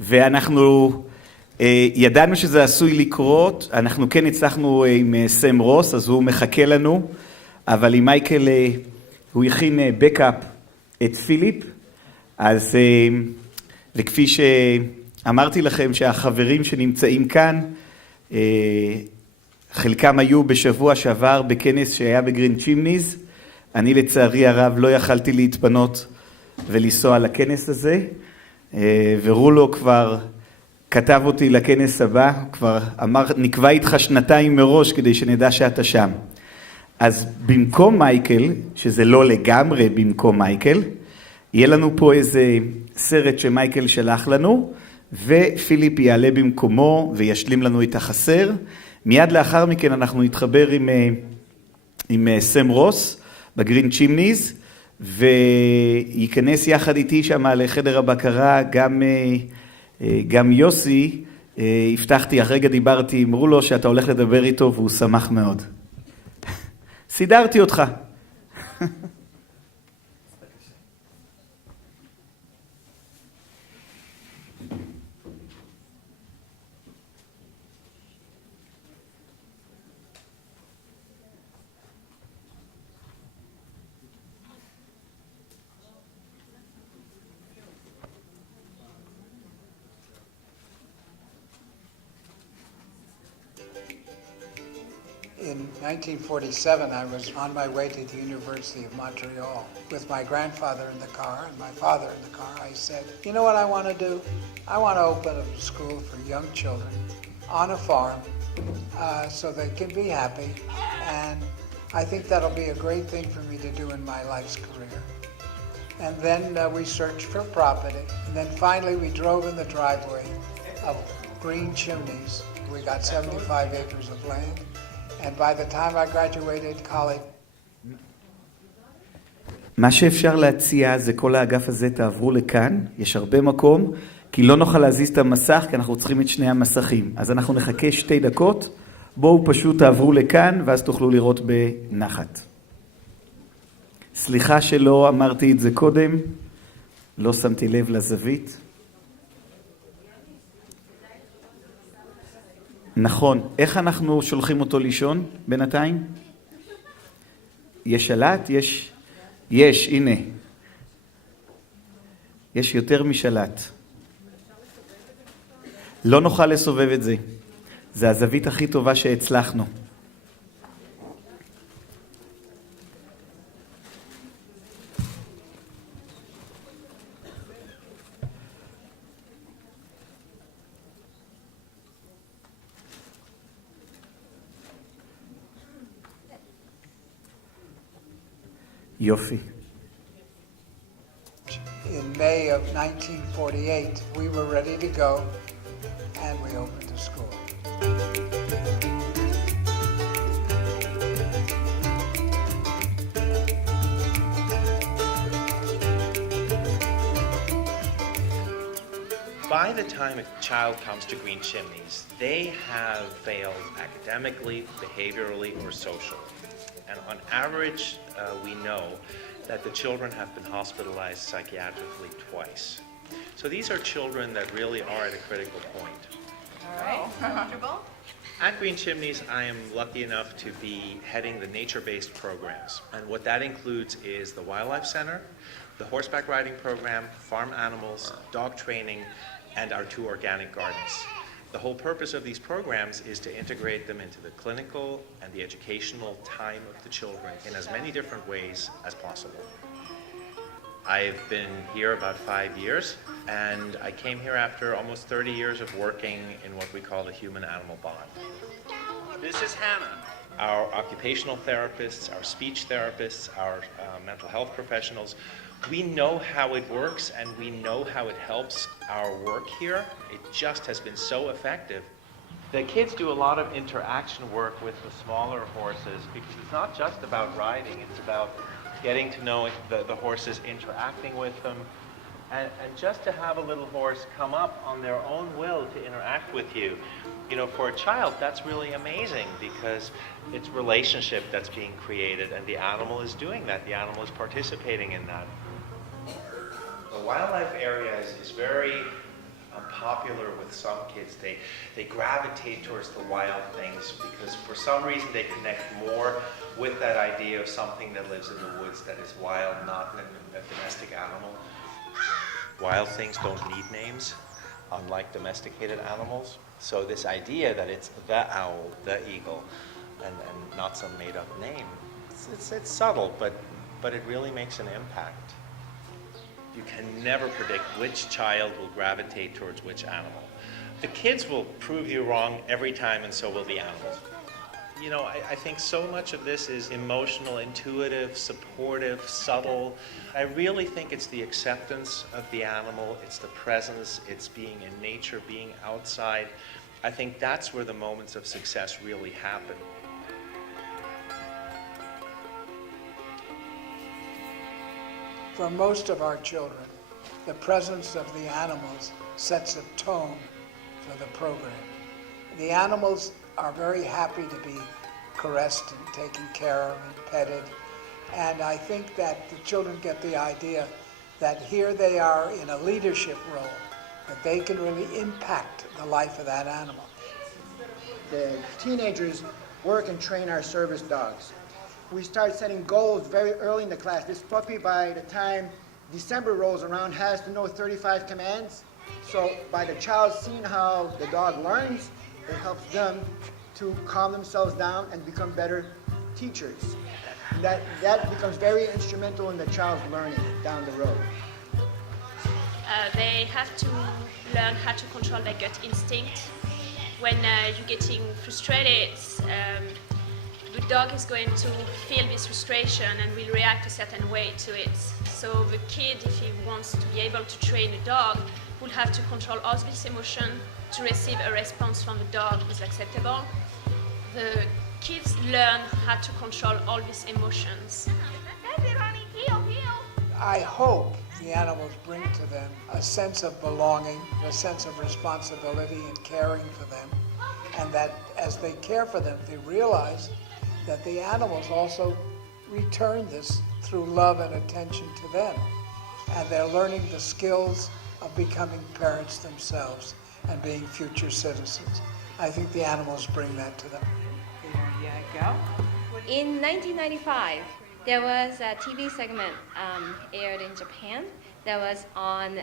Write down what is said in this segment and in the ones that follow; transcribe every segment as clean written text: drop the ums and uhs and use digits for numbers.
ואנחנו ידענו שזה עשוי לקרות, אנחנו כן הצלחנו עם סם רוס, אז הוא מחכה לנו, אבל עם מייקל הוא הכין בקאפ את פיליפ, אז וכפי שאמרתי לכם שהחברים שנמצאים כאן, חלקם היו בשבוע שעבר בכנס שהיה בגרין צ'ימניז, אני לצערי הרב לא יכלתי להתפנות ולנסוע לכנס הזה, ורולו כבר כתב אותי לכנס הבא, כבר אמר נקבע איתך 2 מראש כדי שנדע שאתה שם. אז במקום מייקל, שזה לא לגמרי במקום מייקל, יהיה לנו פה איזה סרט שמייקל שלח לנו, ופיליפ יעלה במקומו וישלים לנו את החסר. מיד לאחר מכן אנחנו נתחבר עם סם רוס בגרין צ'ימניז, וייכנס יחד איתי שם לחדר הבקרה גם יוסי. הבטחתי, הרגע דיברתי עם רולו שאתה הולך לדבר איתו והוא שמח מאוד. סידרתי אותך. In 1947, I was on my way to the University of Montreal with my grandfather in the car and my father in the car. I said, you know what I want to do? I want to open a school for young children on a farm so they can be happy. And I think that'll be a great thing for me to do in my life's career. And then we searched for property. And then finally we drove in the driveway of Green Chimneys. We got 75 acres of land. And by the time I graduated college... מה שאפשר להציע זה כל האגף הזה תעברו לכאן, יש הרבה מקום, כי לא נוכל להזיז את המסך, כי אנחנו צריכים את 2 המסכים. אז אנחנו נחכה 2 דקות, בואו פשוט תעברו לכאן, ואז תוכלו לראות בנחת. סליחה שלא אמרתי את זה קודם, לא שמתי לב לזווית. נכון, איך אנחנו שולחים אותו לישון בינתיים? יש שלט? יש, הנה. יש יותר משלט. לא נוכל לסובב את זה. זה הזווית הכי טובה שהצלחנו. יופי. In May of 1948, we were ready to go, and we opened the school. By the time a child comes to Green Chimneys, they have failed academically, behaviorally, or socially. And on average, we know that the children have been hospitalized psychiatrically twice. So these are children that really are at a critical point. All right, comfortable? At Green Chimneys, I am lucky enough to be heading the nature-based programs. And what that includes is the Wildlife Center, the horseback riding program, farm animals, dog training, and our 2 organic gardens. The whole purpose of these programs is to integrate them into the clinical and the educational time of the children in as many different ways as possible. I've been here about 5 years, and I came here after almost 30 years of working in what we call the human-animal bond. This is Hannah. Our occupational therapists, our speech therapists, our mental health professionals, we know how it works and we know how it helps our work here. It just has been so effective. The kids do a lot of interaction work with the smaller horses because it's not just about riding, it's about getting to know the horses, interacting with them, and just to have a little horse come up on their own will to interact with you. You know, for a child, that's really amazing because it's relationship that's being created and the animal is doing that. The animal is participating in that. The wildlife area is very popular with some kids. They gravitate towards the wild things because for some reason they connect more with that idea of something that lives in the woods that is wild, not a domestic animal. Wild things don't need names, unlike domesticated animals. So this idea that it's the owl, the eagle, and not some made-up name, it's subtle, but it really makes an impact. You can never predict which child will gravitate towards which animal. The kids will prove you wrong every time, and so will the animals. You know, I think so much of this is emotional, intuitive, supportive, subtle. I really think it's the acceptance of the animal, it's the presence, it's being in nature, being outside. I think that's where the moments of success really happen. For most of our children, the presence of the animals sets a tone for the program. The animals are very happy to be caressed and taken care of and petted. And I think that the children get the idea that here they are in a leadership role, that they can really impact the life of that animal. The teenagers work and train our service dogs. We start setting goals very early in the class. This puppy, by the time December rolls around, has to know 35 commands. So by the child seeing how the dog learns, it helps them to calm themselves down and become better teachers. That becomes very instrumental in the child's learning down the road. They have to learn how to control their gut instinct. When you're getting frustrated, the dog is going to feel this frustration and will react a certain way to it. So the kid, if he wants to be able to train a dog, will have to control all this emotion to receive a response from the dog is acceptable. The kids learn how to control all these emotions. That's it, honey. Heel, heel. I hope the animals bring to them a sense of belonging, a sense of responsibility and caring for them, and that as they care for them, they realize that the animals also return this through love and attention to them. And they're learning the skills of becoming parents themselves and being future citizens. I think the animals bring that to them. There you go. In 1995, there was a TV segment aired in Japan that was on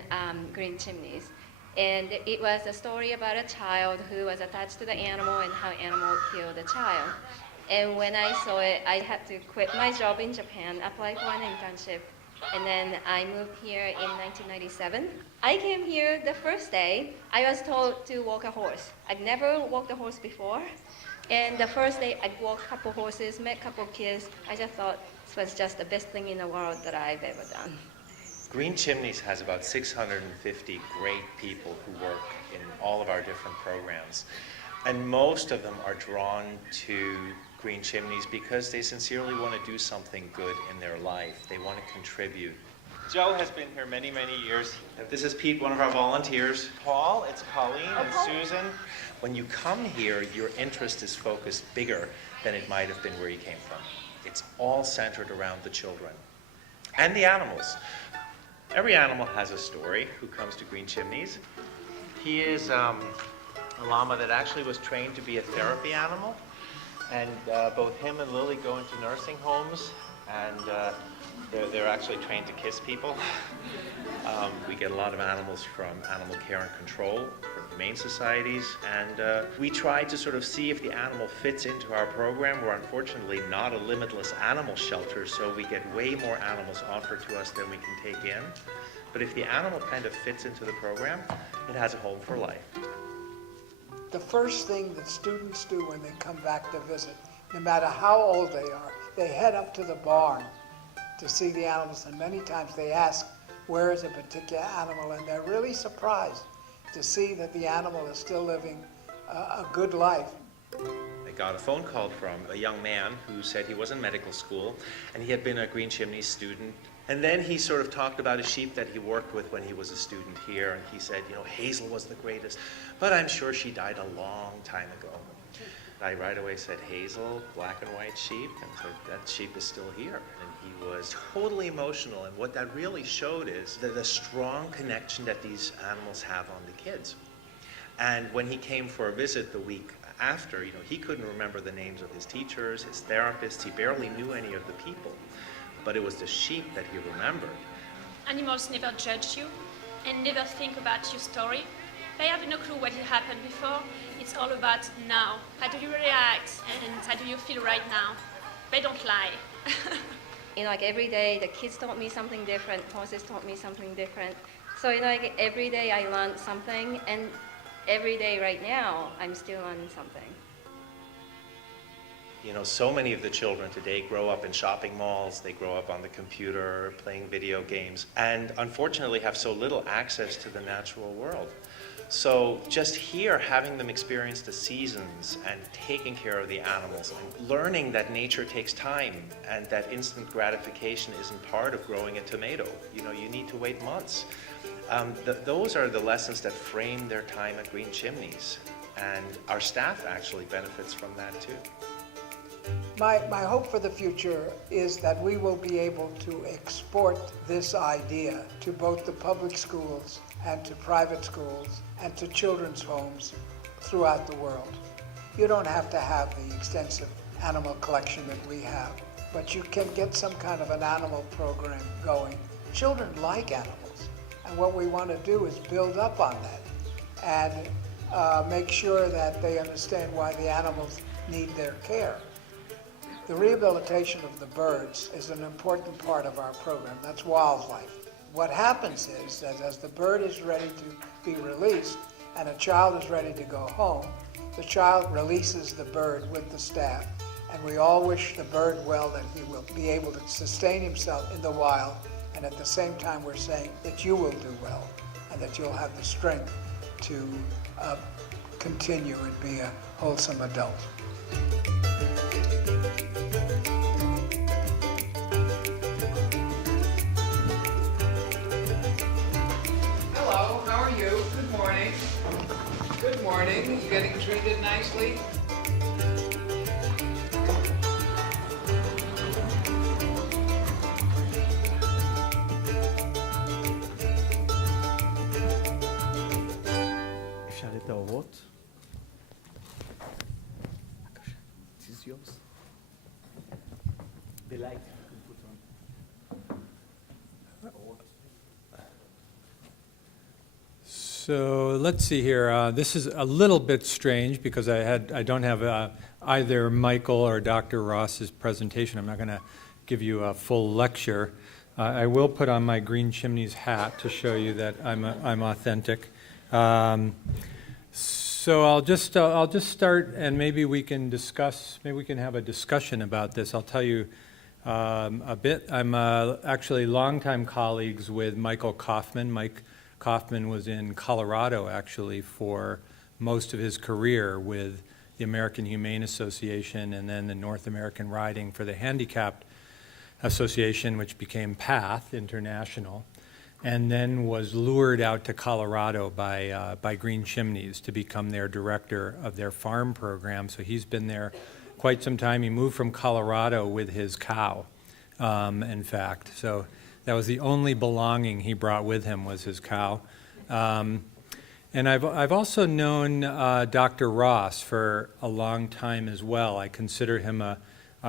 green chimneys. And it was a story about a child who was attached to the animal and how animal killed the child. And when I saw it, I had to quit my job in Japan, apply for an internship, and then I moved here in 1997. I came here the first day. I was told to walk a horse. I'd never walked a horse before. And the first day, I walked a couple horses, met a couple kids. I just thought this was just the best thing in the world that I've ever done. Green Chimneys has about 650 great people who work in all of our different programs. And most of them are drawn to Green Chimneys because they sincerely want to do something good in their life. They want to contribute. Joe has been here many, many years. This is Pete, one of our volunteers. Paul, it's Colleen and Susan. When you come here, your interest is focused bigger than it might have been where you came from. It's all centered around the children and the animals. Every animal has a story who comes to Green Chimneys. He is a llama that actually was trained to be a therapy animal. And both him and Lily go into nursing homes, and they're actually trained to kiss people. We get a lot of animals from Animal Care and Control, from humane societies, and we try to sort of see if the animal fits into our program. We're unfortunately not a limitless animal shelter, so we get way more animals offered to us than we can take in. But if the animal kind of fits into the program, it has a home for life. The first thing that students do when they come back to visit, no matter how old they are, they head up to the barn to see the animals, and many times they ask, where is a particular animal? And they're really surprised to see that the animal is still living a good life. I got a phone call from a young man who said he was in medical school, and he had been a Green Chimneys student. And then he sort of talked about a sheep that he worked with when he was a student here, and he said, you know, Hazel was the greatest, but I'm sure she died a long time ago. I right away said, Hazel, black and white sheep, and so that sheep is still here. And he was totally emotional, and what that really showed is the strong connection that these animals have on the kids. And when he came for a visit the week after, he couldn't remember the names of his teachers, his therapists, he barely knew any of the people. But it was the sheep that he remembered. Animals never judge you and never think about your story. They have no clue what happened before. It's all about now. How do you react and how do you feel right now? They don't lie. Like every day, the kids taught me something different, horses taught me something different. So like every day I learned something, and every day right now, I'm still learning something. So many of the children today grow up in shopping malls, they grow up on the computer, playing video games, and unfortunately have so little access to the natural world. So just here, having them experience the seasons and taking care of the animals and learning that nature takes time and that instant gratification isn't part of growing a tomato. You need to wait months. Those are the lessons that frame their time at Green Chimneys. And our staff actually benefits from that too. My hope for the future is that we will be able to export this idea to both the public schools and to private schools and to children's homes throughout the world. You don't have to have the extensive animal collection that we have, but you can get some kind of an animal program going. Children like animals, and what we want to do is build up on that and make sure that they understand why the animals need their care. The rehabilitation of the birds is an important part of our program. That's wildlife. What happens is that as the bird is ready to be released and a child is ready to go home, the child releases the bird with the staff, and we all wish the bird well, that he will be able to sustain himself in the wild, and at the same time we're saying that you will do well and that you'll have the strength to continue and be a wholesome adult. Hello, how are you? Good morning. Good morning. You getting treated nicely? אפשר את האורות? בבקשה. This is yours. The light. So let's see here. This is a little bit strange because I don't have either Michael or Dr. Ross's presentation. I'm not going to give you a full lecture. I will put on my Green Chimneys hat to show you that I'm authentic. So I'll just start, and maybe we can discuss. Maybe we can have a discussion about this. I'll tell you a bit. I'm actually longtime colleagues with Michael Kaufman. Mike Kaufman was in Colorado, actually, for most of his career with the American Humane Association and then the North American Riding for the Handicapped Association, which became PATH International, and then was lured out to Colorado by Green Chimneys to become their director of their farm program. So he's been there quite some time. He moved from Colorado with his cow, in fact. So that was the only belonging he brought with him, was his cow. And I've also known Dr. Ross for a long time as well. I consider him a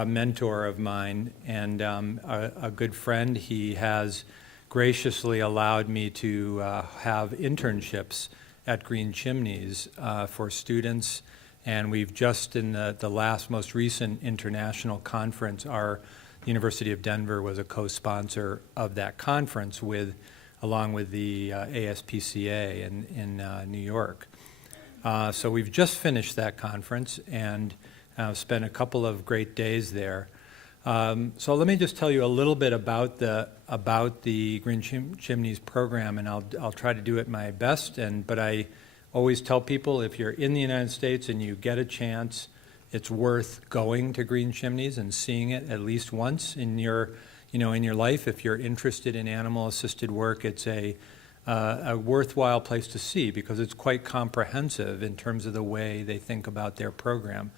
mentor of mine and a good friend. He has graciously allowed me to have internships at Green Chimneys for students. And we've just, in the last most recent international conference, our University of Denver was a co-sponsor of that conference along with the ASPCA in New York. So we've just finished that conference and spent a couple of great days there. So let me just tell you a little bit about the Green Chimneys program, and I'll try to do it my best. But I always tell people, if you're in the United States and you get a chance, it's worth going to Green Chimneys and seeing it at least once in your life. If you're interested in animal-assisted work, it's a a worthwhile place to see because it's quite comprehensive in terms of the way they think about their program.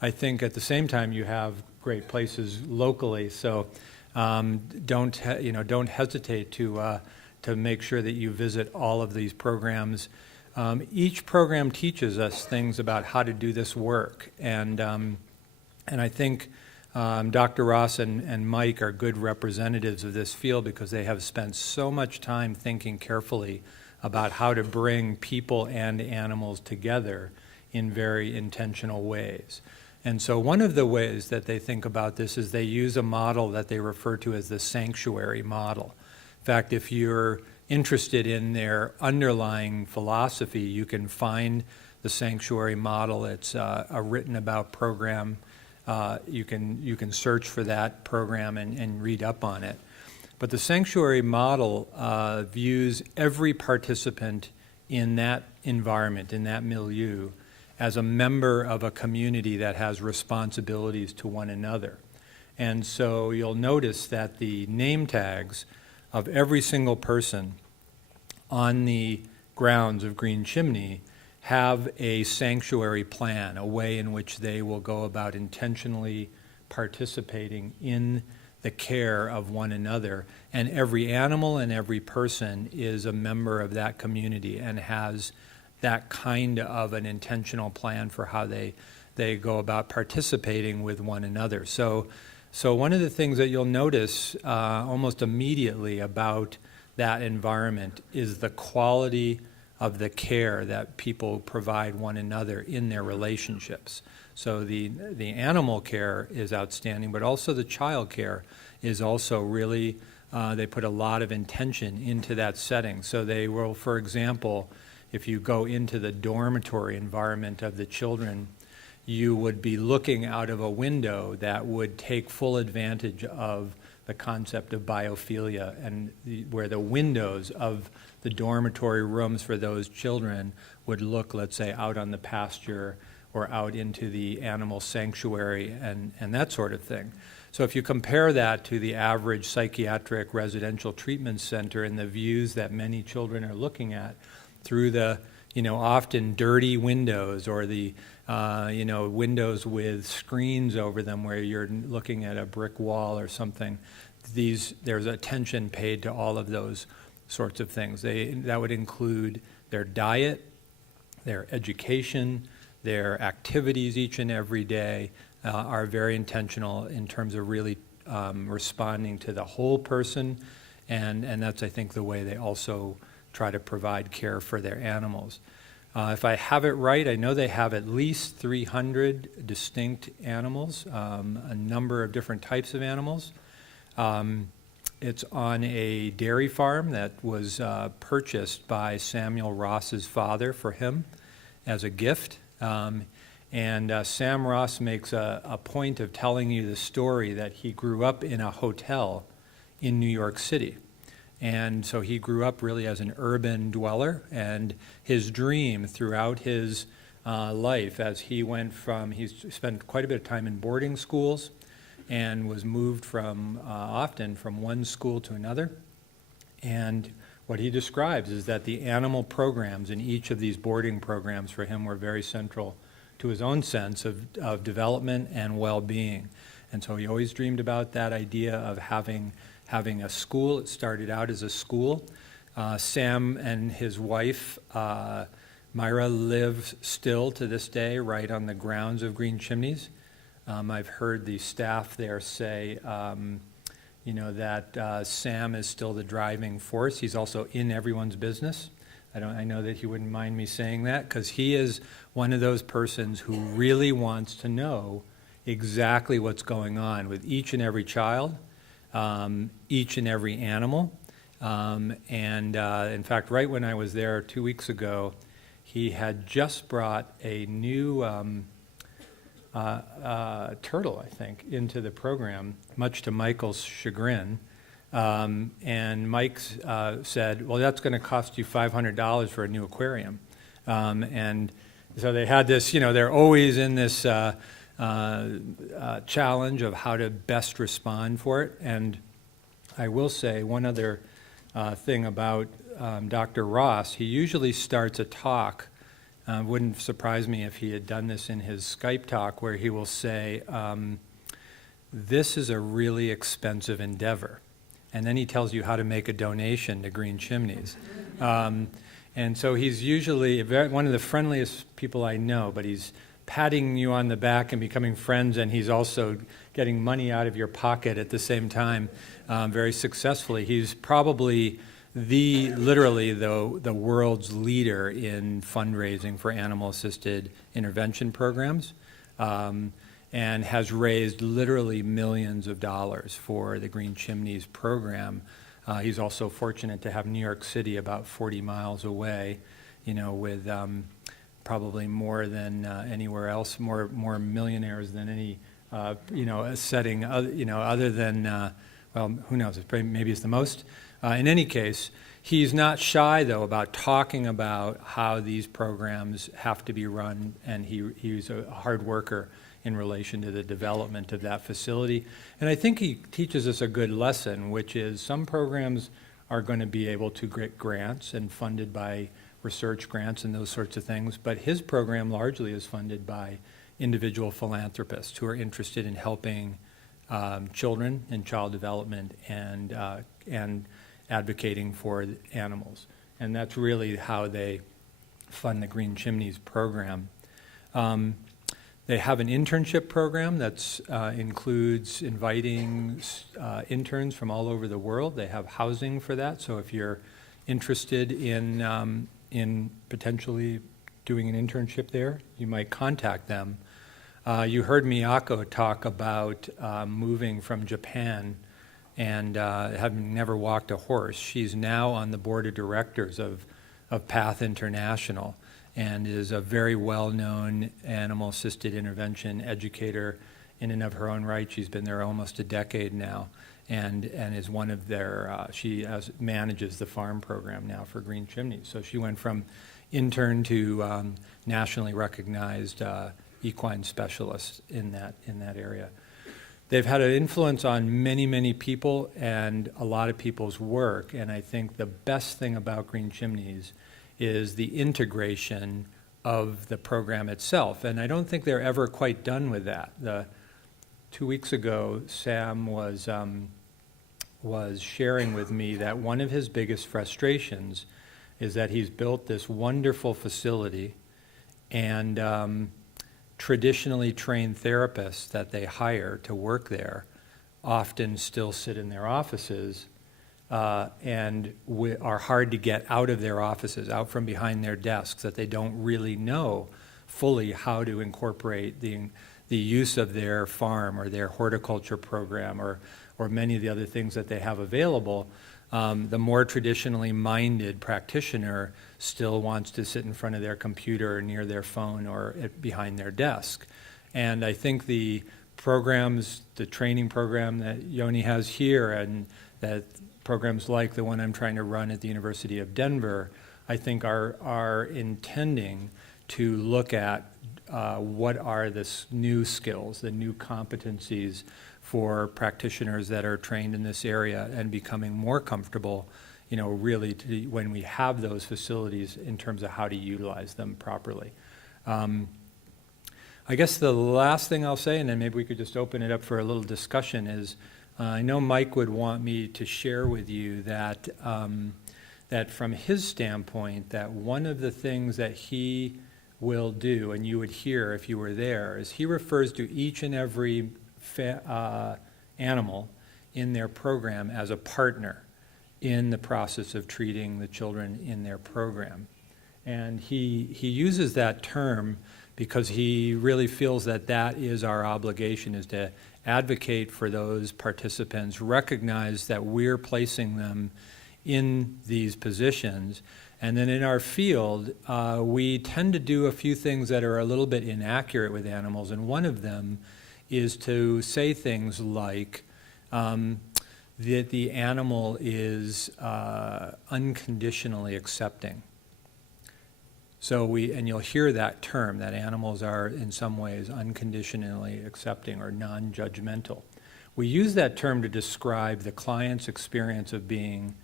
I think at the same time you have great places locally, so don't hesitate to make sure that you visit all of these programs. Each program teaches us things about how to do this work, and I think Dr. Ross and Mike are good representatives of this field because they have spent so much time thinking carefully about how to bring people and animals together in very intentional ways. And so one of the ways that they think about this is they use a model that they refer to as the sanctuary model. In fact, if you're interested in their underlying philosophy, you can find the sanctuary model. It's a written about program. You can search for that program and read up on it. But the sanctuary model views every participant in that environment, in that milieu, as a member of a community that has responsibilities to one another. And so you'll notice that the name tags of every single person on the grounds of Green Chimney have a sanctuary plan, a way in which they will go about intentionally participating in the care of one another. And every animal and every person is a member of that community and has that kind of an intentional plan for how they go about participating with one another. So one of the things that you'll notice almost immediately about that environment is the quality of the care that people provide one another in their relationships. So the animal care is outstanding, but also the child care is also really, they put a lot of intention into that setting. So they will, for example, if you go into the dormitory environment of the children, you would be looking out of a window that would take full advantage of the concept of biophilia, and where the windows of the dormitory rooms for those children would look, let's say, out on the pasture or out into the animal sanctuary and that sort of thing. So if you compare that to the average psychiatric residential treatment center and the views that many children are looking at through the, often dirty windows or the, windows with screens over them where you're looking at a brick wall or something, there's attention paid to all of those sorts of things. That would include their diet, their education, their activities each and every day are very intentional in terms of really responding to the whole person, and that's, I think, the way they also try to provide care for their animals. If I have it right, I know they have at least 300 distinct animals, a number of different types of animals. It's on a dairy farm that was purchased by Samuel Ross's father for him as a gift. And Sam Ross makes a point of telling you the story that he grew up in a hotel in New York City. And so he grew up really as an urban dweller, and his dream throughout his life as he spent quite a bit of time in boarding schools and was moved often from one school to another. And what he describes is that the animal programs in each of these boarding programs for him were very central to his own sense of development and well-being. And so he always dreamed about that idea of having a school. It started out as a school. Sam and his wife, Myra, live still to this day right on the grounds of Green Chimneys. I've heard the staff there say, that Sam is still the driving force. He's also in everyone's business. I know that he wouldn't mind me saying that, because he is one of those persons who really wants to know exactly what's going on with each and every child, each and every animal. In fact, right when I was there 2 weeks ago, he had just brought a new turtle, I think, into the program, much to Michael's chagrin. And Mike said, well, that's going to cost you $500 for a new aquarium. And so they had this, they're always in this challenge of how to best respond for it. And I will say one other thing about Dr. Ross, he usually starts a talk. Wouldn't surprise me if he had done this in his Skype talk, where he will say, this is a really expensive endeavor. And then he tells you how to make a donation to Green Chimneys. And so he's usually one of the friendliest people I know, but he's patting you on the back and becoming friends, and he's also getting money out of your pocket at the same time very successfully. He's probably literally the world's leader in fundraising for animal-assisted intervention programs, and has raised literally millions of dollars for the Green Chimneys program. He's also fortunate to have New York City about 40 miles away, with probably more than anywhere else, more millionaires than any, setting, other than, well, who knows, maybe it's the most. In any case, he's not shy, though, about talking about how these programs have to be run, and he's a hard worker in relation to the development of that facility. And I think he teaches us a good lesson, which is some programs are going to be able to get grants and funded by research grants and those sorts of things, but his program largely is funded by individual philanthropists who are interested in helping children in child development and advocating for animals. And that's really how they fund the Green Chimneys program. They have an internship program that includes inviting interns from all over the world. They have housing for that, so if you're interested in potentially doing an internship there, you might contact them. You heard Miyako talk about moving from Japan and having never walked a horse. She's now on the board of directors of PATH International, and is a very well-known animal-assisted intervention educator in and of her own right. She's been there almost a decade now, and is one of their, manages the farm program now for Green Chimneys. So she went from intern to nationally recognized equine specialist in that area. They've had an influence on many, many people and a lot of people's work, and I think the best thing about Green Chimneys is the integration of the program itself. And I don't think they're ever quite done with that. 2 weeks ago, Sam was sharing with me that one of his biggest frustrations is that he's built this wonderful facility, and traditionally trained therapists that they hire to work there often still sit in their offices and are hard to get out of their offices, out from behind their desks, that they don't really know fully how to incorporate the use of their farm or their horticulture program or many of the other things that they have available. The more traditionally minded practitioner still wants to sit in front of their computer or near their phone or behind their desk. And I think the programs, the training program that Yoni has here, and that programs like the one I'm trying to run at the University of Denver, I think are intending to look at what are the new skills, the new competencies for practitioners that are trained in this area and becoming more comfortable, really when we have those facilities in terms of how to utilize them properly. I guess the last thing I'll say, and then maybe we could just open it up for a little discussion, is I know Mike would want me to share with you that that from his standpoint, that one of the things that he will do, and you would hear if you were there, is he refers to each and every animal in their program as a partner in the process of treating the children in their program. And he uses that term because he really feels that that is our obligation, is to advocate for those participants, recognize that we're placing them in these positions. And then in our field, we tend to do a few things that are a little bit inaccurate with animals, and one of them is to say things like that the animal is unconditionally accepting. So and you'll hear that term, that animals are in some ways unconditionally accepting or non-judgmental. We use that term to describe the client's experience of being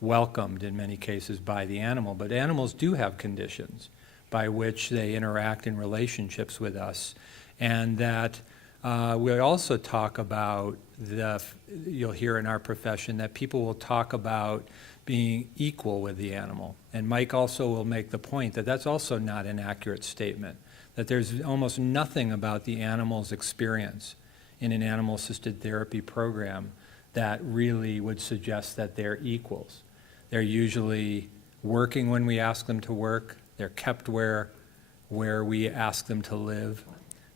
welcomed in many cases by the animal. But animals do have conditions by which they interact in relationships with us. And that we also talk about, you'll hear in our profession, that people will talk about being equal with the animal. And Mike also will make the point that that's also not an accurate statement, that there's almost nothing about the animal's experience in an animal-assisted therapy program that really would suggest that they're equals. They're usually working when we ask them to work. They're kept where we ask them to live.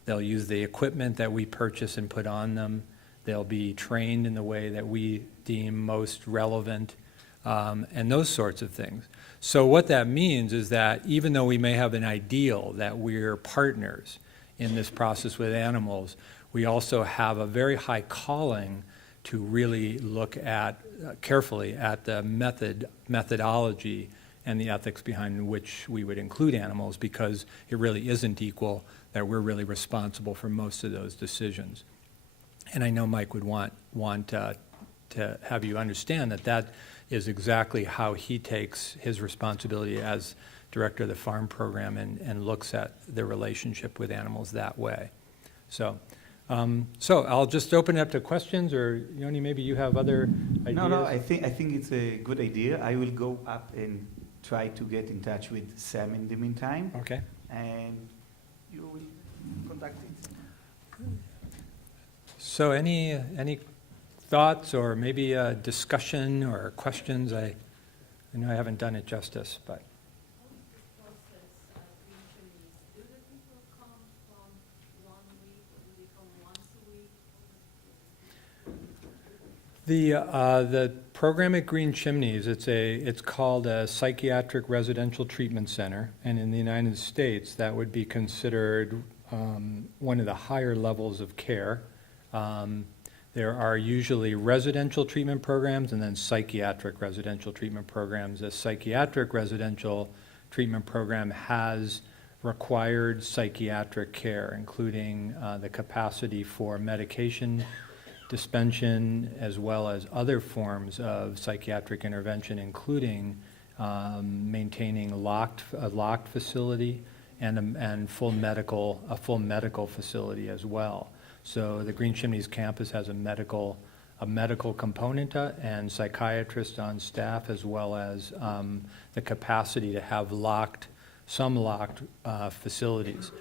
They'll use the equipment that we purchase and put on them. They'll be trained in the way that we deem most relevant, and those sorts of things. So what that means is that even though we may have an ideal that we're partners in this process with animals, we also have a very high calling to really look at carefully at the methodology and the ethics behind which we would include animals, because it really isn't equal, that we're really responsible for most of those decisions. And I know Mike would want to have you understand that that is exactly how he takes his responsibility as director of the farm program and looks at the relationship with animals that way. So I'll just open it up to questions, or Yoni, maybe you have other ideas? No, I think it's a good idea. I will go up and try to get in touch with Sam in the meantime. Okay. And you will contact it. So any thoughts or maybe a discussion or questions? I know I haven't done it justice, but. The program at Green Chimneys, it's called a psychiatric residential treatment center, and in the United States that would be considered one of the higher levels of care. There are usually residential treatment programs and then psychiatric residential treatment programs. A psychiatric residential treatment program has required psychiatric care, including the capacity for medication dispension, as well as other forms of psychiatric intervention, including maintaining a locked facility and a full medical facility as well. So the Green Chimneys campus has a medical component and psychiatrists on staff, as well as the capacity to have some locked facilities.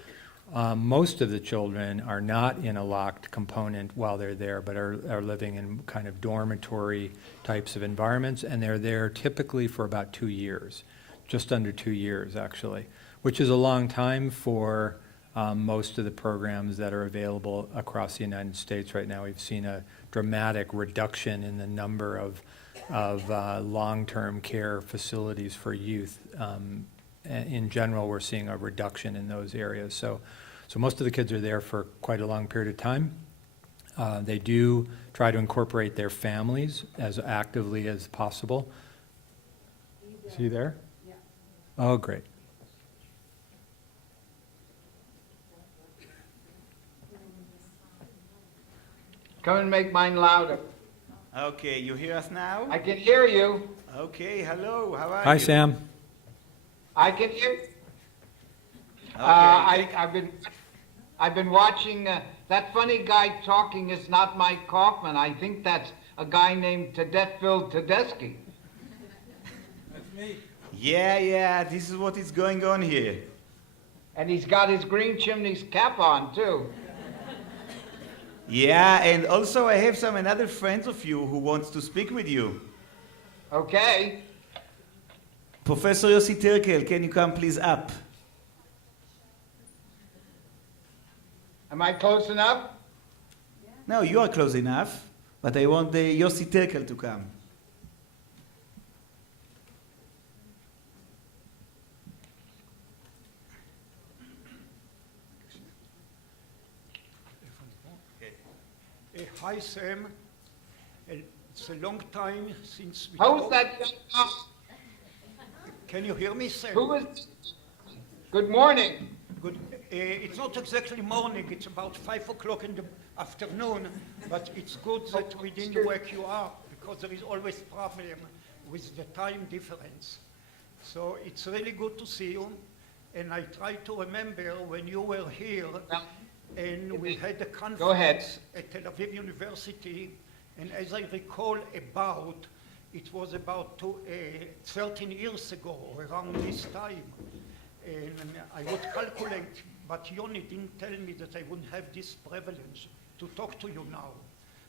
Most of the children are not in a locked component while they're there, but are living in kind of dormitory types of environments, and they're there typically for about 2 years, just under 2 years actually, which is a long time for most of the programs that are available across the United States right now. We've seen a dramatic reduction in the number of long-term care facilities for youth. In general, we're seeing a reduction in those areas. So most of the kids are there for quite a long period of time. They do try to incorporate their families as actively as possible. Is he there? Yeah. Oh, great. Come and make mine louder. Okay, you hear us now? I can hear you. Okay, hello, how are you? Hi, Sam. I can hear. Okay. I've been watching. That funny guy talking is not Mike Kaufman. I think that's a guy named Tedeschi. That's me. Yeah, this is what is going on here. And he's got his Green Chimneys cap on too. Yeah, and also I have some another friends of you who wants to speak with you. Okay. Professor Yossi Terkel, can you come please up? Am I close enough? No, you are close enough, but I want Yossi Terkel to come. Hi, Sam. It's a long time since we How's talked. that? Can you hear me, Sam? Who is? Good morning. Good. It's not exactly morning. It's about 5 o'clock in the afternoon, but it's good that we didn't wake you up, because there is always problem with the time difference. So it's really good to see you. And I try to remember when you were here and we had a conference at Tel Aviv University, and as I recall it was about 13 years ago, around this time. And I would calculate, but Yoni didn't tell me that I wouldn't have this privilege to talk to you now.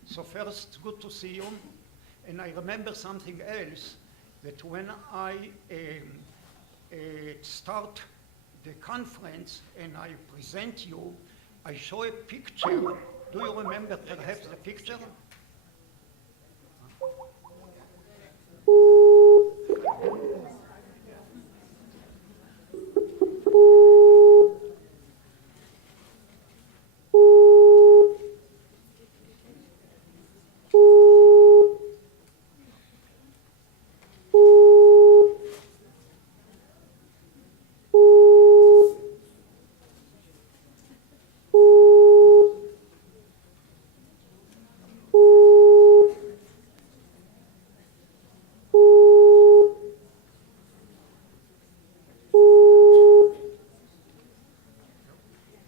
So first, it's good to see you. And I remember something else, that when I start the conference and I present you, I show a picture. Do you remember perhaps the picture?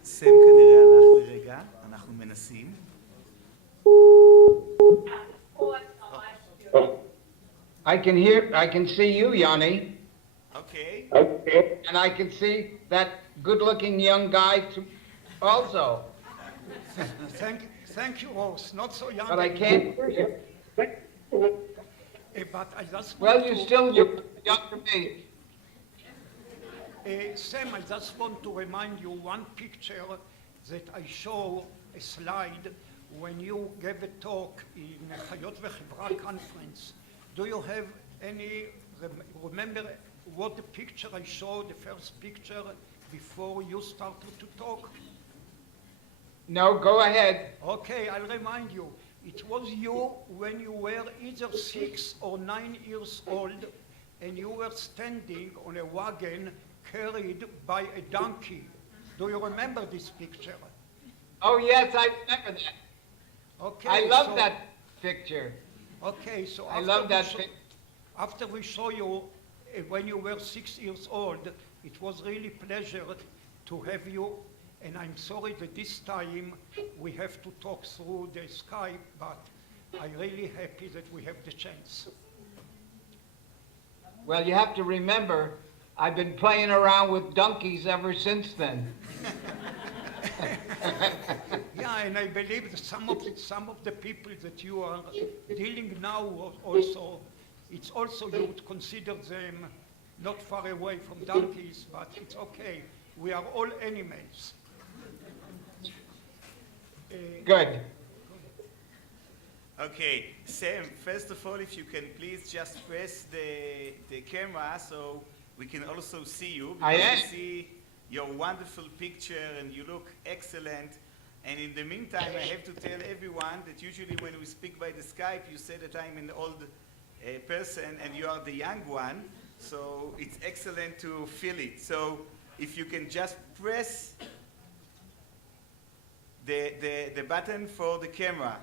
סם כנראה הלך לרגע, אנחנו מנסים. I can see you, Yanni. Okay. And I can see that good-looking young guy also. Thank you, Ross. Not so young. But I can't hear you. But I just Well, want you're to- still young to me. Sam, I just want to remind you one picture that I show, a slide, when you gave a talk in Hayot Vechevra conference. Do you have any, remember what the picture I showed, the first picture, before you started to talk? No, go ahead. Okay, I'll remind you. It was you when you were either 6 or 9 years old, and you were standing on a wagon carried by a donkey. Do you remember this picture? Oh, yes, I remember that. Okay, I love so- that picture. Okay, so I love that after we show you when you were 6 years old, it was really pleasure to have you, and I'm sorry that this time we have to talk through the Skype, but I'm really happy that we have the chance. Well, you have to remember, I've been playing around with donkeys ever since then. Yeah, and I believe that some of the people that you are dealing now also, it's also you would consider them not far away from donkeys, but it's okay. We are all animals. Good. Okay, Sam, first of all, if you can please just press the camera so we can also see you. I because am. we see your wonderful picture and you look excellent. And in the meantime, I have to tell everyone that usually when we speak by the Skype, you say that I'm an old person and you are the young one. So it's excellent to feel it. So if you can just press the button for the camera.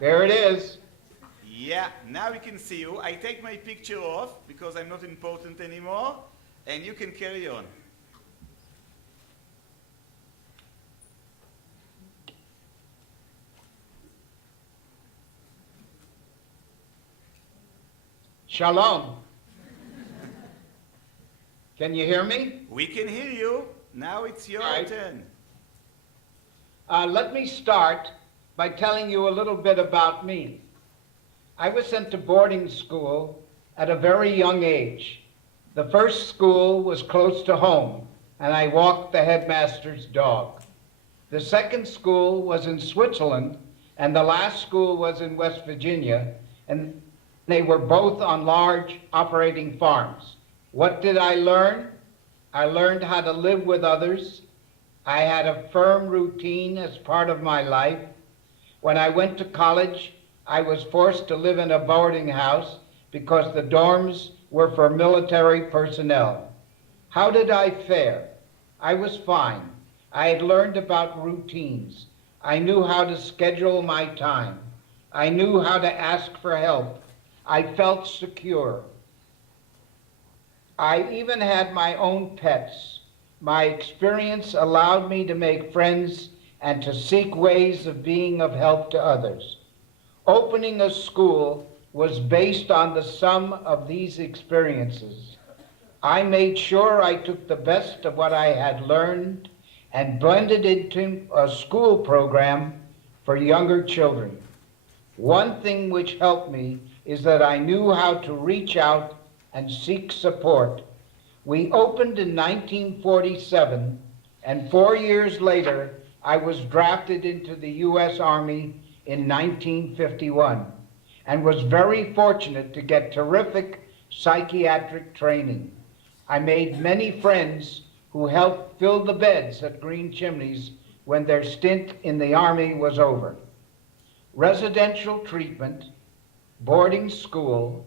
There it is. Yeah, now we can see you. I take my picture off because I'm not important anymore, and you can carry on. Shalom. Can you hear me? We can hear you. Now it's your All right. turn. Let me start by telling you a little bit about me. I was sent to boarding school at a very young age. The first school was close to home, and I walked the headmaster's dog. The second school was in Switzerland, and the last school was in West Virginia, and they were both on large operating farms. What did I learn? I learned how to live with others. I had a firm routine as part of my life. When I went to college, I was forced to live in a boarding house because the dorms were for military personnel. How did I fare? I was fine. I had learned about routines. I knew how to schedule my time. I knew how to ask for help. I felt secure. I even had my own pets. My experience allowed me to make friends and to seek ways of being of help to others. Opening a school was based on the sum of these experiences. I made sure I took the best of what I had learned and blended it into a school program for younger children. One thing which helped me is that I knew how to reach out and seek support. We opened in 1947, and 4 years later, I was drafted into the U.S. Army in 1951, and was very fortunate to get terrific psychiatric training. I made many friends who helped fill the beds at Green Chimneys when their stint in the Army was over. Residential treatment, boarding school,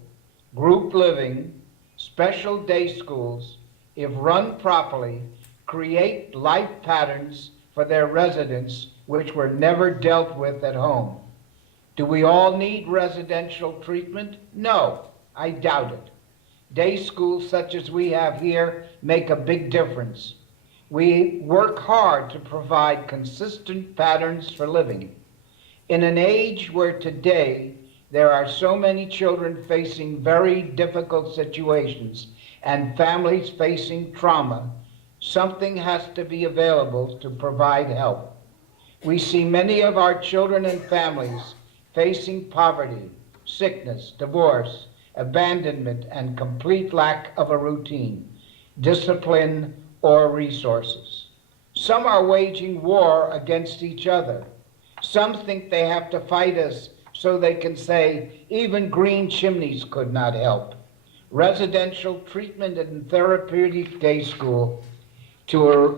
group living, special day schools, if run properly, create life patterns for their residents which were never dealt with at home. Do we all need residential treatment? No, I doubt it. Day schools such as we have here make a big difference. We work hard to provide consistent patterns for living. In an age where today there are so many children facing very difficult situations and families facing trauma, something has to be available to provide help. We see many of our children and families facing poverty, sickness, divorce, abandonment, and complete lack of a routine, discipline, or resources. Some are waging war against each other. Some think they have to fight us so they can say, even Green Chimneys could not help. Residential treatment and therapeutic day school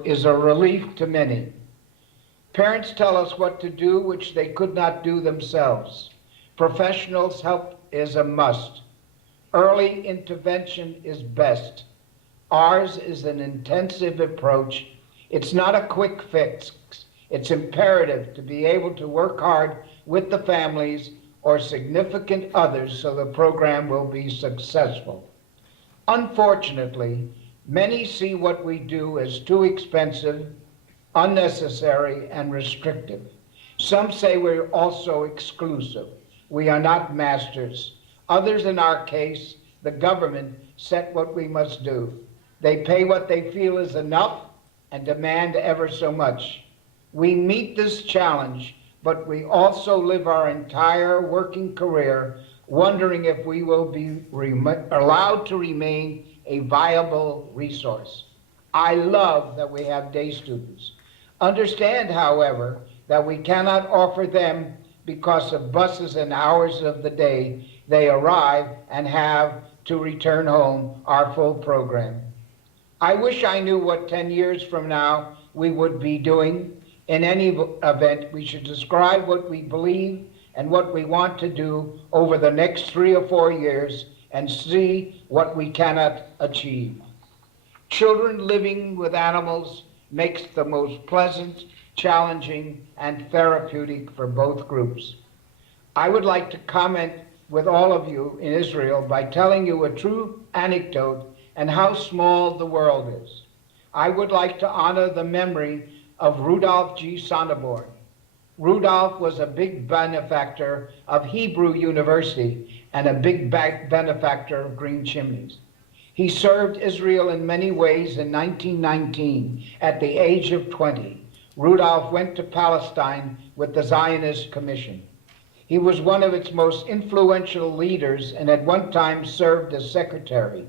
is a relief to many. Parents tell us what to do which they could not do themselves. Professionals' help is a must. Early intervention is best. Ours is an intensive approach. It's not a quick fix. It's imperative to be able to work hard with the families or significant others so the program will be successful. Unfortunately, many see what we do as too expensive, unnecessary, and restrictive. Some say we're also exclusive. We are not masters. Others, in our case, the government, set what we must do. They pay what they feel is enough and demand ever so much. We meet this challenge, but we also live our entire working career wondering if we will be allowed to remain a viable resource. I love that we have day students. Understand, however, that we cannot offer them because of buses and hours of the day they arrive and have to return home our full program. I wish I knew what 10 years from now we would be doing. In any event, we should describe what we believe and what we want to do over the next 3 or 4 years and see what we cannot achieve. Children living with animals makes the most pleasant, challenging, and therapeutic for both groups. I would like to comment with all of you in Israel by telling you a true anecdote and how small the world is. I would like to honor the memory of Rudolph G. Sonneborn. Rudolph was a big benefactor of Hebrew University and a big benefactor of Green Chimneys. He served Israel in many ways. In 1919, at the age of 20, Rudolph went to Palestine with the Zionist Commission. He was one of its most influential leaders and at one time served as secretary.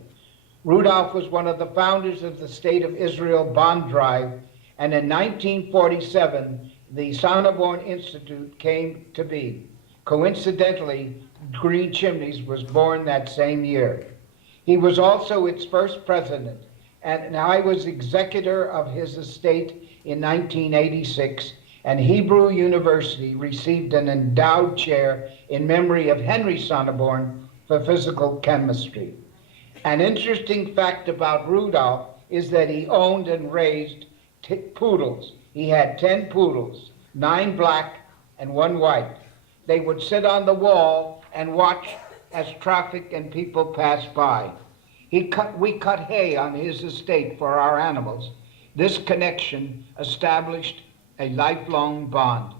Rudolph was one of the founders of the State of Israel bond drive, and in 1947, the Sonneborn Institute came to be. Coincidentally, Green Chimneys was born that same year. He was also its first president, and I was executor of his estate in 1986, and Hebrew University received an endowed chair in memory of Henry Sonneborn for physical chemistry. An interesting fact about Rudolph is that he owned and raised poodles. He had 10 poodles. 9 black and 1 white. They would sit on the wall and watch as traffic and people passed by. We cut hay on his estate for our animals. This connection established a lifelong bond.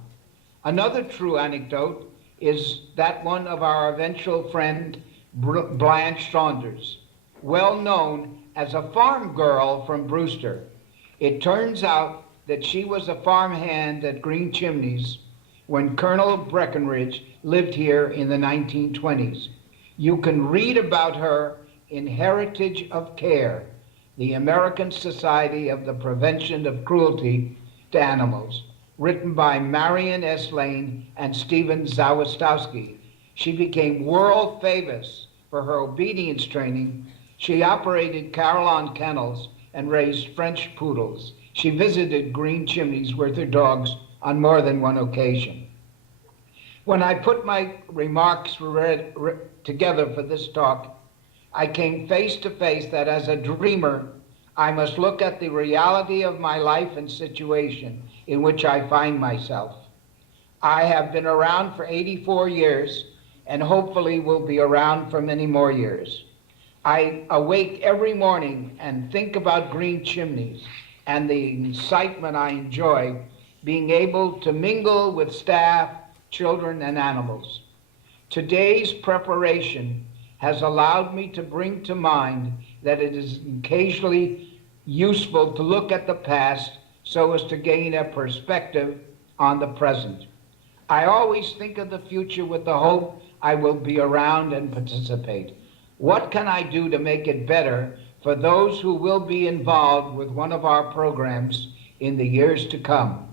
Another true anecdote is that one of our eventual friend, Blanche Saunders, well known as a farm girl from Brewster. It turns out that she was a farmhand at Green Chimneys when Colonel Breckinridge lived here in the 1920s. You can read about her in Heritage of Care, the American Society of the Prevention of Cruelty to Animals, written by Marion S. Lane and Stephen Zawistowski. She became world famous for her obedience training. She operated Carillon kennels and raised French poodles. She visited Green Chimneys with her dogs on more than one occasion. When I put my remarks together for this talk, I came face to face that as a dreamer, I must look at the reality of my life and situation in which I find myself. I have been around for 84 years and hopefully will be around for many more years. I awake every morning and think about Green Chimneys and the excitement I enjoy being able to mingle with staff, children, and animals. Today's preparation has allowed me to bring to mind that it is occasionally useful to look at the past so as to gain a perspective on the present. I always think of the future with the hope I will be around and participate. What can I do to make it better for those who will be involved with one of our programs in the years to come?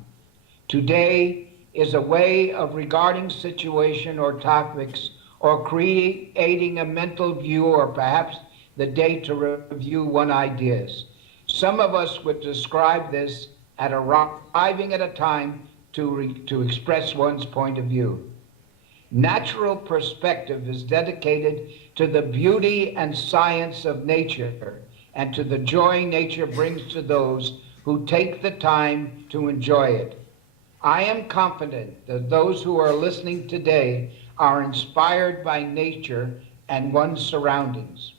Today is a way of regarding situation or topics or creating a mental view or perhaps the day to review one ideas. Some of us would describe this at arriving at a time to express one's point of view. Natural perspective is dedicated to the beauty and science of nature and to the joy nature brings to those who take the time to enjoy it. I am confident that those who are listening today are inspired by nature and one's surroundings.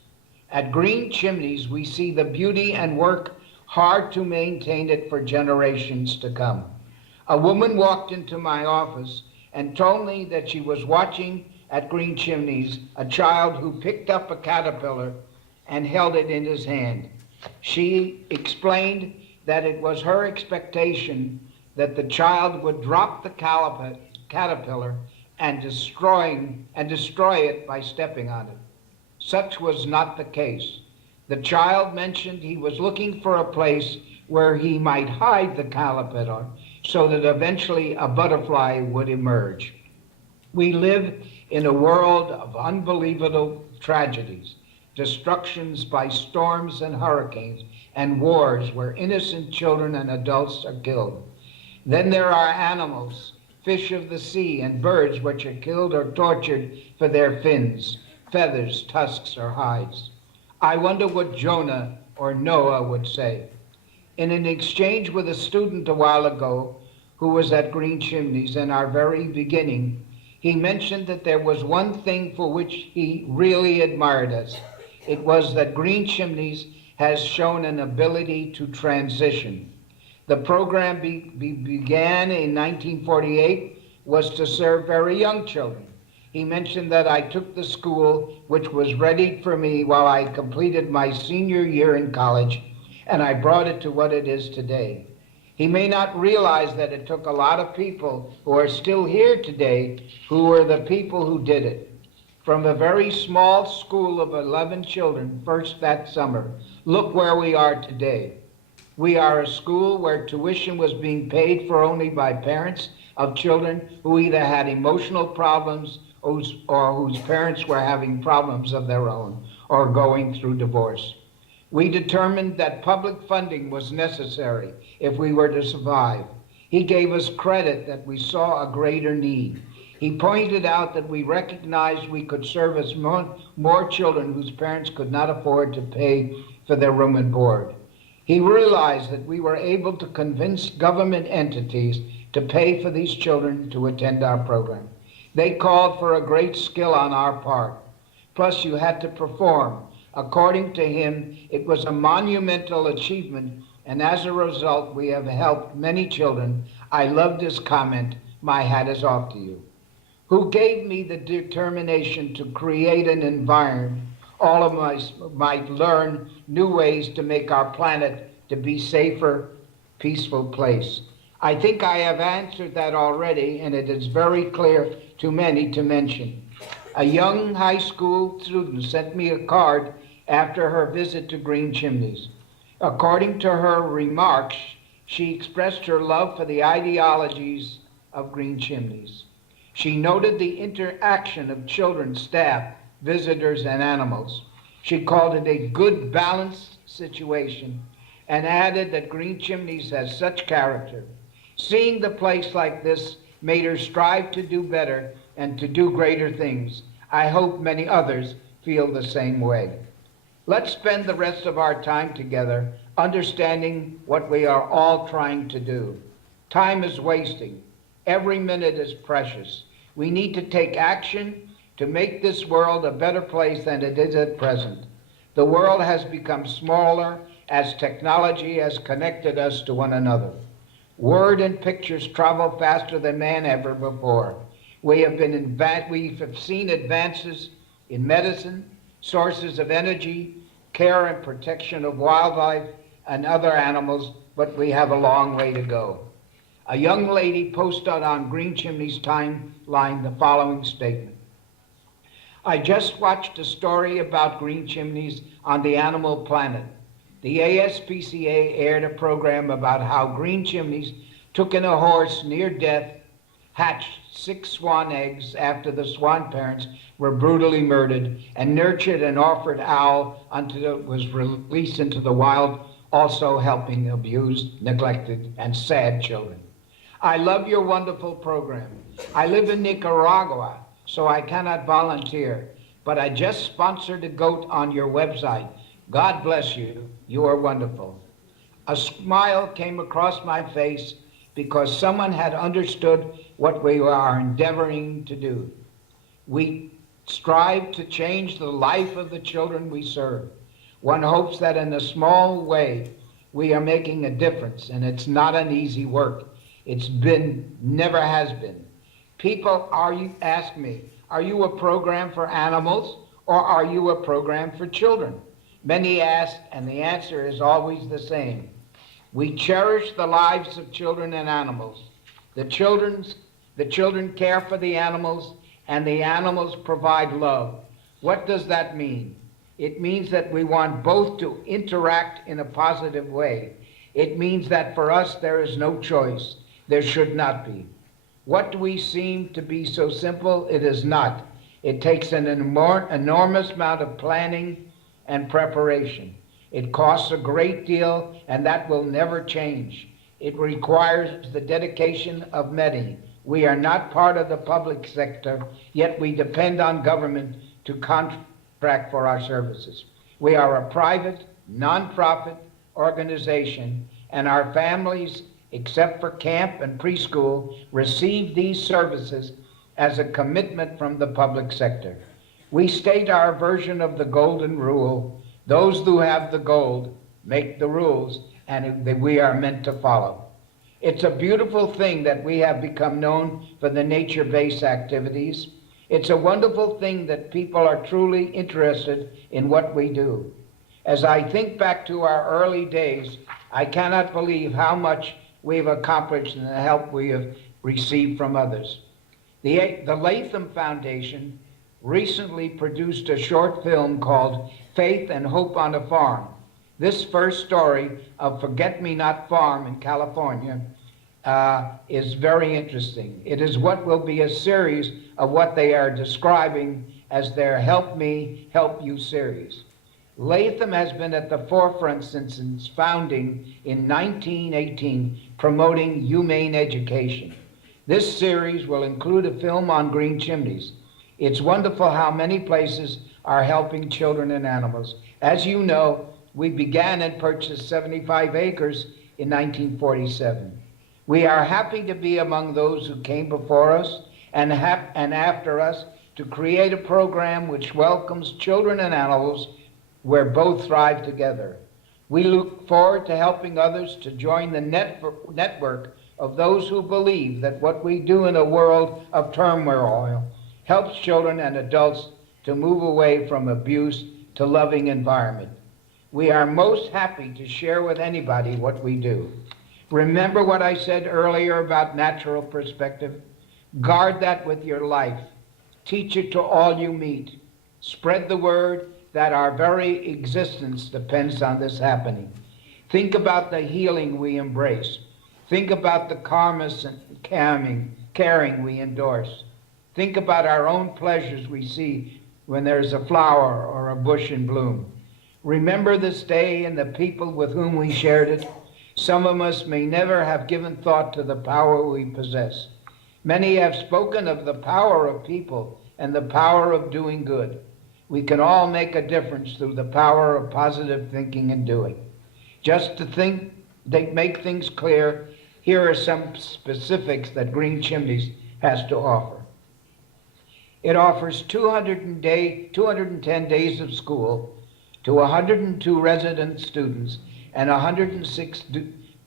At Green Chimneys, we see the beauty and work hard to maintain it for generations to come. A woman walked into my office and told me that she was watching at Green Chimneys a child who picked up a caterpillar and held it in his hand. She explained that it was her expectation that the child would drop the caterpillar and destroy it by stepping on it. Such was not the case. The child mentioned he was looking for a place where he might hide the caterpillar so that eventually a butterfly would emerge. We live in a world of unbelievable tragedies, destructions by storms and hurricanes, and wars where innocent children and adults are killed. Then there are animals, fish of the sea, and birds which are killed or tortured for their fins, feathers, tusks, or hides. I wonder what Jonah or Noah would say. In an exchange with a student a while ago who was at Green Chimneys in our very beginning, he mentioned that there was one thing for which he really admired us. It was that Green Chimneys has shown an ability to transition. The program began in 1948, was to serve very young children. He mentioned that I took the school, which was ready for me while I completed my senior year in college, and I brought it to what it is today. He may not realize that it took a lot of people who are still here today who were the people who did it. From a very small school of 11 children, first that summer, look where we are today. We are a school where tuition was being paid for only by parents of children who either had emotional problems or whose parents were having problems of their own or going through divorce. We determined that public funding was necessary if we were to survive. He gave us credit that we saw a greater need. He pointed out that we recognized we could service more children whose parents could not afford to pay for their room and board. He realized that we were able to convince government entities to pay for these children to attend our program. They called for a great skill on our part. Plus, you had to perform. According to him, it was a monumental achievement, and as a result, we have helped many children. I loved his comment, "My hat is off to you." Who gave me the determination to create an environment all of us might learn new ways to make our planet to be safer, peaceful place. I think I have answered that already, and it is very clear to many to mention. A young high school student sent me a card after her visit to Green Chimneys. According to her remarks, she expressed her love for the ideologies of Green Chimneys. She noted the interaction of children, staff, visitors, and animals. She called it a good, balanced situation and added that Green Chimneys has such character. Seeing the place like this made her strive to do better and to do greater things. I hope many others feel the same way. Let's spend the rest of our time together understanding what we are all trying to do. Time is wasting. Every minute is precious. We need to take action to make this world a better place than it is at present. The world has become smaller as technology has connected us to one another. Word and pictures travel faster than man ever before. We have seen advances in medicine, sources of energy, care and protection of wildlife and other animals, but we have a long way to go. A young lady posted on Green Chimneys timeline the following statement. I just watched a story about Green Chimneys on the Animal Planet. The ASPCA aired a program about how Green Chimneys took in a horse near death, hatched 6 swan eggs after the swan parents were brutally murdered, and nurtured an orphaned owl until it was released into the wild, also helping abused, neglected, and sad children. I love your wonderful program. I live in Nicaragua, so I cannot volunteer, but I just sponsored a goat on your website. God bless you. You are wonderful. A smile came across my face because someone had understood what we are endeavoring to do. We strive to change the life of the children we serve. One hopes that in a small way we are making a difference, and it's not an easy work. Never has been. People ask me, are you a program for animals or are you a program for children? Many ask, and the answer is always the same. We cherish the lives of children and animals. The children care for the animals, and the animals provide love. What does that mean? It means that we want both to interact in a positive way. It means that for us there is no choice. There should not be. What do we seem to be so simple? It is not. It takes an enormous amount of planning and preparation. It costs a great deal, and that will never change. It requires the dedication of many. We are not part of the public sector, yet we depend on government to contract for our services. We are a private, non-profit organization, and our families, except for camp and preschool, receive these services as a commitment from the public sector. We state our version of the golden rule: those who have the gold make the rules, and that we are meant to follow. It's a beautiful thing that we have become known for the nature-based activities. It's a wonderful thing that people are truly interested in what we do. As I think back to our early days, I cannot believe how much we've accomplished and the help we have received from others. The Latham Foundation recently produced a short film called Faith and Hope on a Farm. This first story of Forget-Me-Not Farm in California is very interesting. It is what will be a series of what they are describing as their Help Me, Help You series. Latham has been at the forefront since its founding in 1918, promoting humane education. This series will include a film on Green Chimneys. It's wonderful how many places are helping children and animals. As you know, we began and purchased 75 acres in 1947. We are happy to be among those who came before us and after us to create a program which welcomes children and animals where both thrive together. We look forward to helping others to join the network of those who believe that what we do in a world of turmoil helps children and adults to move away from abuse to loving environment. We are most happy to share with anybody what we do. Remember what I said earlier about natural perspective? Guard that with your life. Teach it to all you meet. Spread the word that our very existence depends on this happening. Think about the healing we embrace. Think about the calmness and caring we endorse. Think about our own pleasures we see when there's a flower or a bush in bloom. Remember this day and the people with whom we shared it. Some of us may never have given thought to the power we possess. Many have spoken of the power of people and the power of doing good. We can all make a difference through the power of positive thinking and doing. Just to make things clear, here are some specifics that Green Chimneys has to offer. It offers 210 days of school to 102 resident students and 106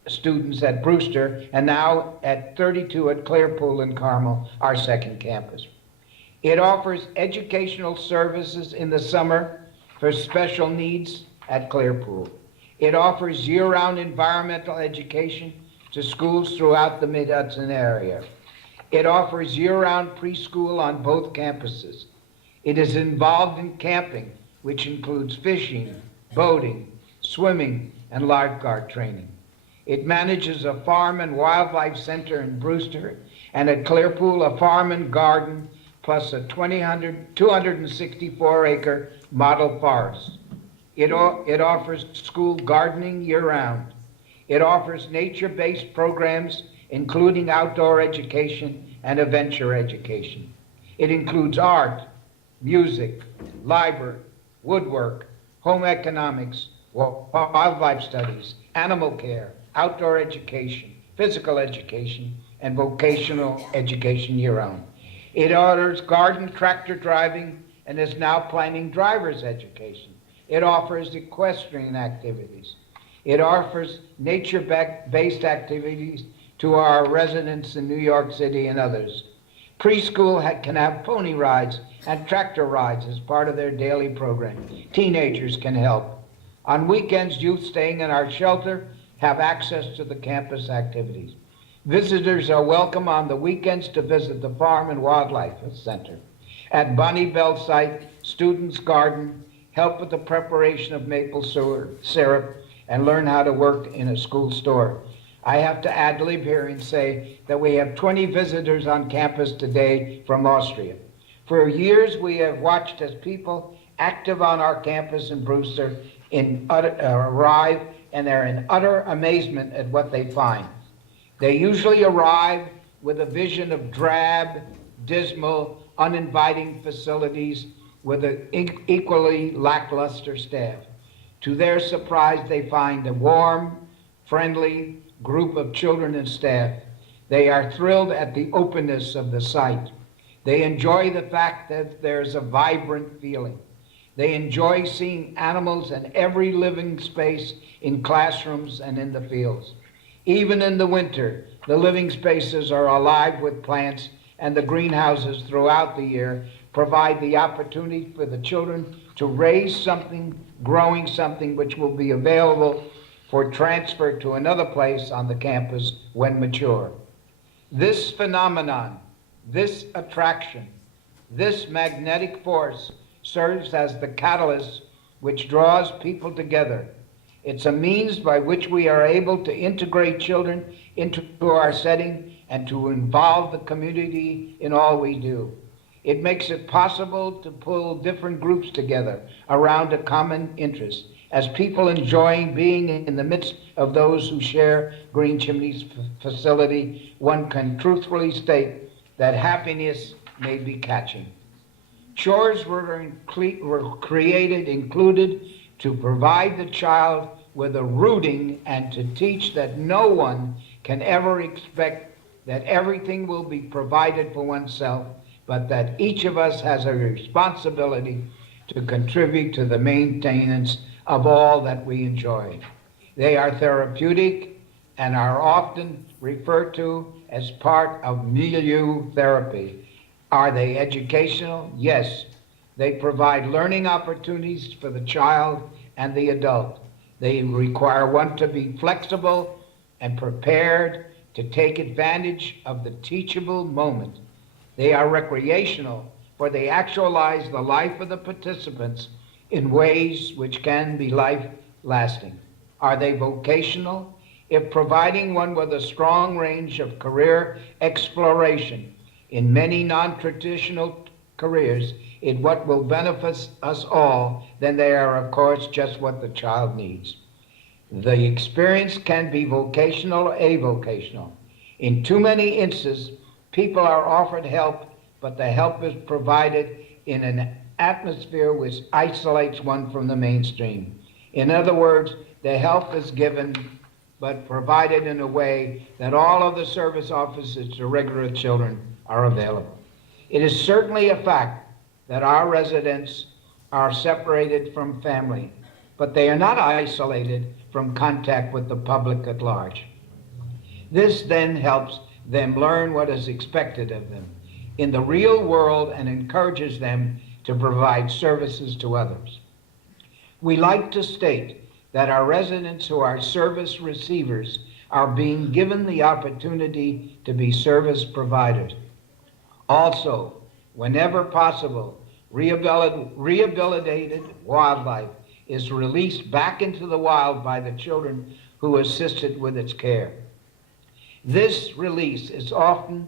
students at Brewster, and now at 32 at Clearpool and Carmel, our second campus. It offers educational services in the summer for special needs at Clearpool. It offers year-round environmental education to schools throughout the Mid-Hudson area. It offers year-round preschool on both campuses. It is involved in camping, which includes fishing, boating, swimming, and lifeguard training. It manages a farm and wildlife center in Brewster, and at Clearpool, a farm and garden, plus a 264-acre model forest. It offers school gardening year-round. It offers nature-based programs, including outdoor education and adventure education. It includes art, music, library, woodwork, home economics, wildlife studies, animal care, outdoor education, physical education, and vocational education year-round. It offers garden tractor driving and is now planning driver's education. It offers equestrian activities. It offers nature-based activities to our residents in New York City and others. Preschool can have pony rides and tractor rides as part of their daily program. Teenagers can help. On weekends, youth staying in our shelter have access to the campus activities. Visitors are welcome on the weekends to visit the Farm and Wildlife Center. At Bonnie Bell site, students garden, help with the preparation of maple syrup, and learn how to work in a school store. I have to ad lib here and say that we have 20 visitors on campus today from Austria. For years, we have watched as people active on our campus in Brewster arrive, and they're in utter amazement at what they find. They usually arrive with a vision of drab, dismal, uninviting facilities with an equally lackluster staff. To their surprise, they find a warm, friendly group of children and staff. They are thrilled at the openness of the site. They enjoy the fact that there's a vibrant feeling. They enjoy seeing animals in every living space in classrooms and in the fields. Even in the winter, the living spaces are alive with plants, and the greenhouses throughout the year provide the opportunity for the children to raise something, growing something which will be available for transfer to another place on the campus when mature. This phenomenon, this attraction, this magnetic force serves as the catalyst which draws people together. It's a means by which we are able to integrate children into our setting and to involve the community in all we do. It makes it possible to pull different groups together around a common interest, as people enjoying being in the midst of those who share Green Chimneys facility. One can truthfully state that happiness may be catching. Chores were included to provide the child with a rooting and to teach that no one can ever expect that everything will be provided for oneself, but that each of us has a responsibility to contribute to the maintenance of all that we enjoy. They are therapeutic and are often referred to as part of milieu therapy. Are they educational? Yes. They provide learning opportunities for the child and the adult. They require one to be flexible and prepared to take advantage of the teachable moment. They are recreational, for they actualize the life of the participants in ways which can be life-lasting. Are they vocational? If providing one with a strong range of career exploration in many non-traditional careers in what will benefit us all, then they are, of course, just what the child needs. The experience can be vocational or avocational. In too many instances, people are offered help, but the help is provided in an atmosphere which isolates one from the mainstream. In other words, the help is given, but provided in a way that all of the service offices to regular children are available. It is certainly a fact that our residents are separated from family, but they are not isolated from contact with the public at large. This then helps them learn what is expected of them in the real world and encourages them to provide services to others. We like to state that our residents who are service receivers are being given the opportunity to be service providers. Also, whenever possible, rehabilitated wildlife is released back into the wild by the children who assisted with its care. This release is often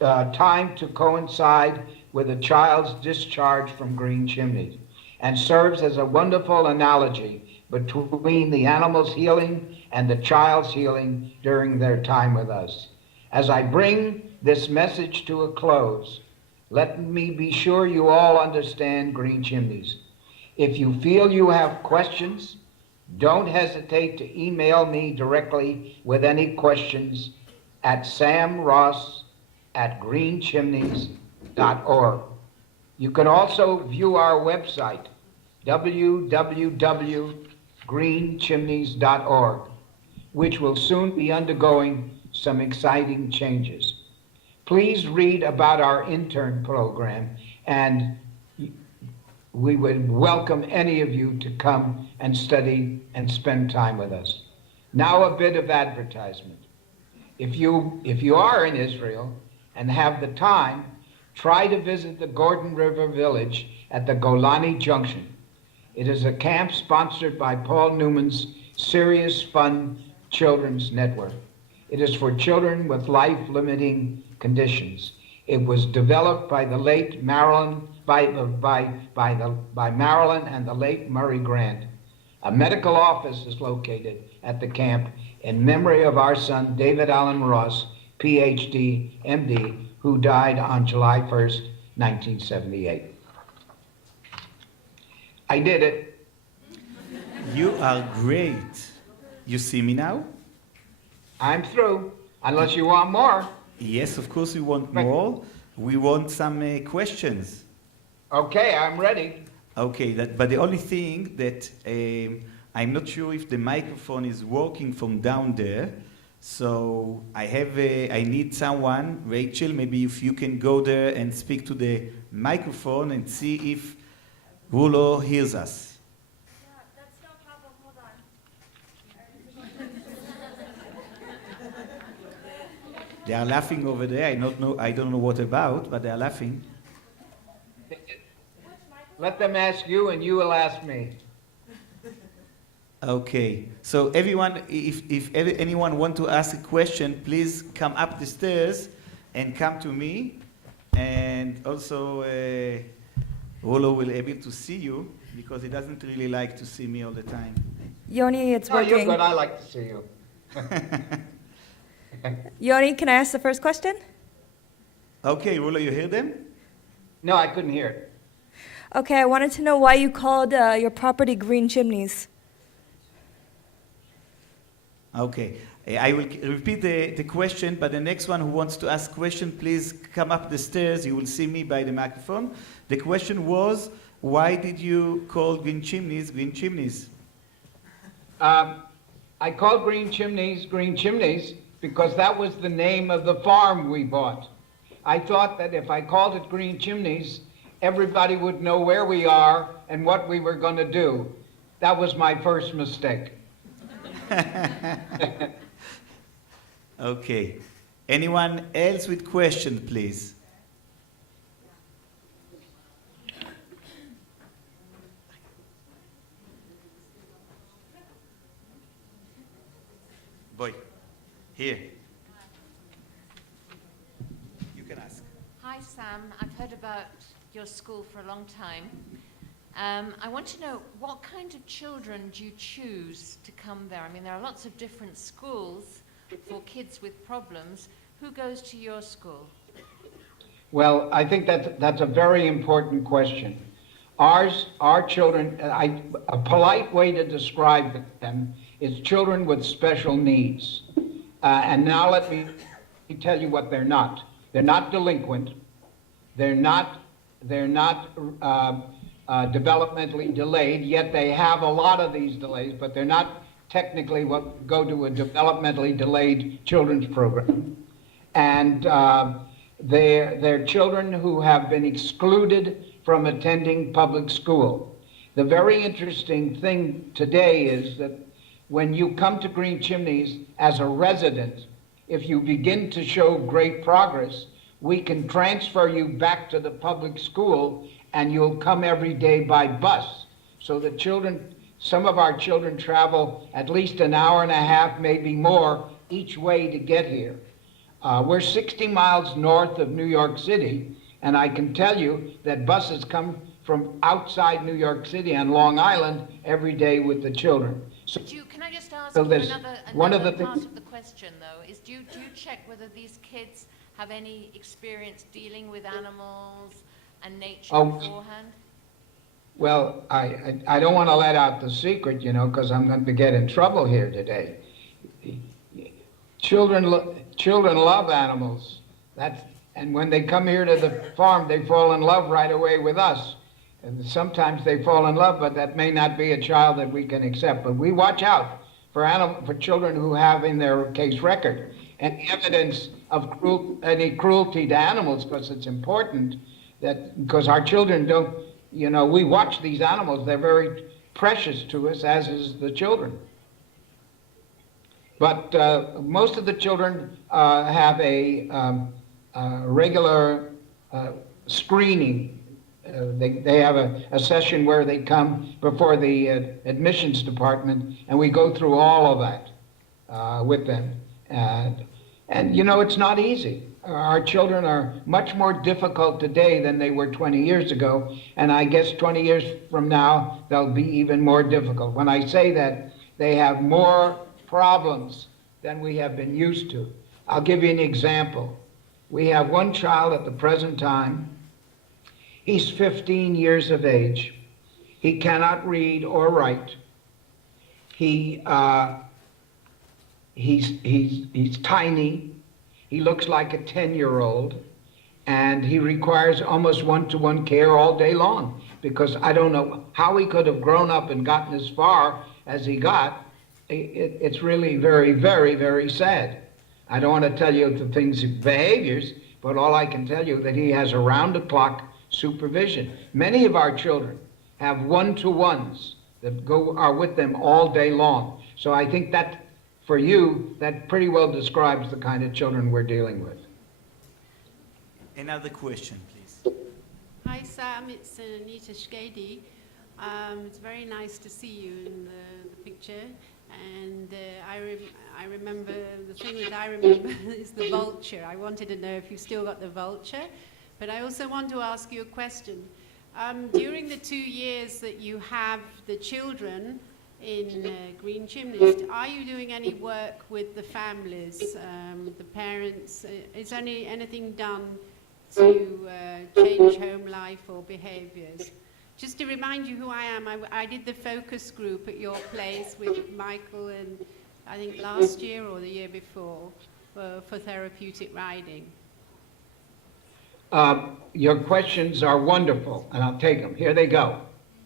timed to coincide with a child's discharge from Green Chimneys and serves as a wonderful analogy between the animal's healing and the child's healing during their time with us. As I bring this message to a close, let me be sure you all understand Green Chimneys. If you feel you have questions, don't hesitate to email me directly with any questions at samross@greenchimneys.org. You can also view our website, www.greenchimneys.org, which will soon be undergoing some exciting changes. Please read about our intern program, and we would welcome any of you to come and study and spend time with us. Now a bit of advertisement. If you are in Israel and have the time, try to visit the Gordon River Village at the Golani Junction. It is a camp sponsored by Paul Newman's Serious Fun Children's Network. It is for children with life-limiting conditions. It was developed by the late Marilyn, by Marilyn and the late Murray Grant. A medical office is located at the camp in memory of our son, David Allen Ross, PhD, MD, who died on July 1st, 1978. I did it. You are great. You see me now? I'm through, unless you want more. Yes, of course we want more. We want some questions. Okay, I'm ready. Okay, but the only thing that I'm not sure if the microphone is working from down there. So I need someone, Rachel, maybe if you can go there and speak to the microphone and see if Rulo hears us. Yeah, that's no problem. Hold on. They are laughing over there. I don't know what about, but they are laughing. Let them ask you and you will ask me. Okay, so everyone, if anyone want to ask a question, please come up the stairs and come to me. And also, Rulo will be able to see you because he doesn't really like to see me all the time. Yoni, it's working. Oh, you're good. I like to see you. Yoni, can I ask the first question? Okay, Rulo, you hear them? No, I couldn't hear it. Okay, I wanted to know why you called your property Green Chimneys. Okay. I will repeat the question, but the next one who wants to ask question, please come up the stairs. You will see me by the microphone. The question was, why did you call Green Chimneys Green Chimneys? I called Green Chimneys because that was the name of the farm we bought. I thought that if I called it Green Chimneys, everybody would know where we are and what we were going to do. That was my first mistake. Okay. Anyone else with question, please? Boy, here. You can ask. Hi, Sam. I've heard about your school for a long time. I want to know, what kind of children do you choose to come there? I mean, there are lots of different schools for kids with problems. Who goes to your school? Well, I think that's a very important question. Our children, a polite way to describe them is children with special needs. And now let me tell you what they're not. They're not delinquent. They're not developmentally delayed, yet they have a lot of these delays, but they're not technically what go to a developmentally delayed children's program. And they're children who have been excluded from attending public school. The very interesting thing today is that when you come to Green Chimneys as a resident, if you begin to show great progress, we can transfer you back to the public school and you'll come every day by bus. So the children, some of our children travel at least an hour and a half, maybe more, each way to get here. We're 60 miles north of New York City, and I can tell you that buses come from outside New York City and Long Island every day with the children. So, Can I just ask so you there's another one of the part things. of the question, though, is do you check whether these kids have any experience dealing with animals and nature beforehand? Well, I don't want to let out the secret, you know, because I'm going to get in trouble here today. Children love animals. And when they come here to the farm, they fall in love right away with us. And sometimes they fall in love, but that may not be a child that we can accept. But we watch out for children who have in their case record any evidence of any cruelty to animals, because it's important because our children don't, you know, we watch these animals. They're very precious to us, as is the children. But most of the children have a regular screening. They have a session where they come before the admissions department, and we go through all of that with them. And you know, it's not easy. Our children are much more difficult today than they were 20 years ago, and I guess 20 years from now, they'll be even more difficult. When I say that, they have more problems than we have been used to. I'll give you an example. We have one child at the present time. He's 15 years of age. He cannot read or write. He's tiny. He looks like a 10-year-old, and he requires almost one-to-one care all day long, because I don't know how he could have grown up and gotten as far as he got. It's really very, very, very sad. I don't want to tell you the things, behaviors, but all I can tell you that he has around-the-clock supervision. Many of our children have one-to-ones that are with them all day long. So I think that, for you, that pretty well describes the kind of children we're dealing with. Another question, please. Hi, Sam. It's Anita Shkady. It's very nice to see you in the picture. And I remember, the thing that I remember is the vulture. I wanted to know if you've still got the vulture. But I also want to ask you a question. During the 2 years that you have the children in Green Chimneys, are you doing any work with the families, the parents? Is anything done to change home life or behaviors? Just to remind you who I am, I did the focus group at your place with Michael and I think last year or the year before, for therapeutic riding. Your questions are wonderful, and I'll take them. Here they go.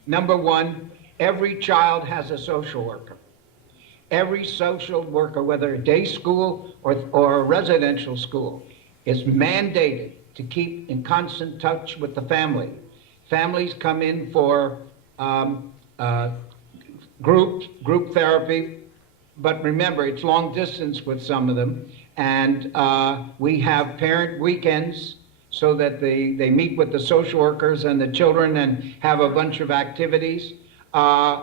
Number one, every child has a social worker. Every social worker, whether a day school or a residential school, is mandated to keep in constant touch with the family. Families come in for group therapy, but remember, it's long distance with some of them, and we have parent weekends so that they meet with the social workers and the children and have a bunch of activities.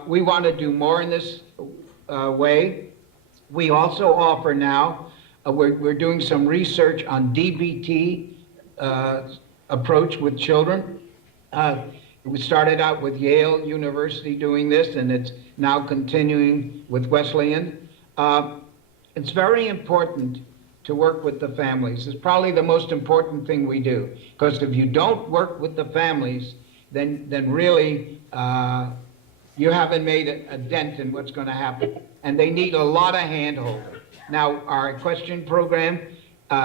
We want to do more in this way. We also offer now, we're doing some research on DBT approach with children. We started out with Yale University doing this, and it's now continuing with Wesleyan. It's very important to work with the families. It's probably the most important thing we do, because if you don't work with the families, then really you haven't made a dent in what's going to happen. And they need a lot of hand-holding. Now, our equestrian program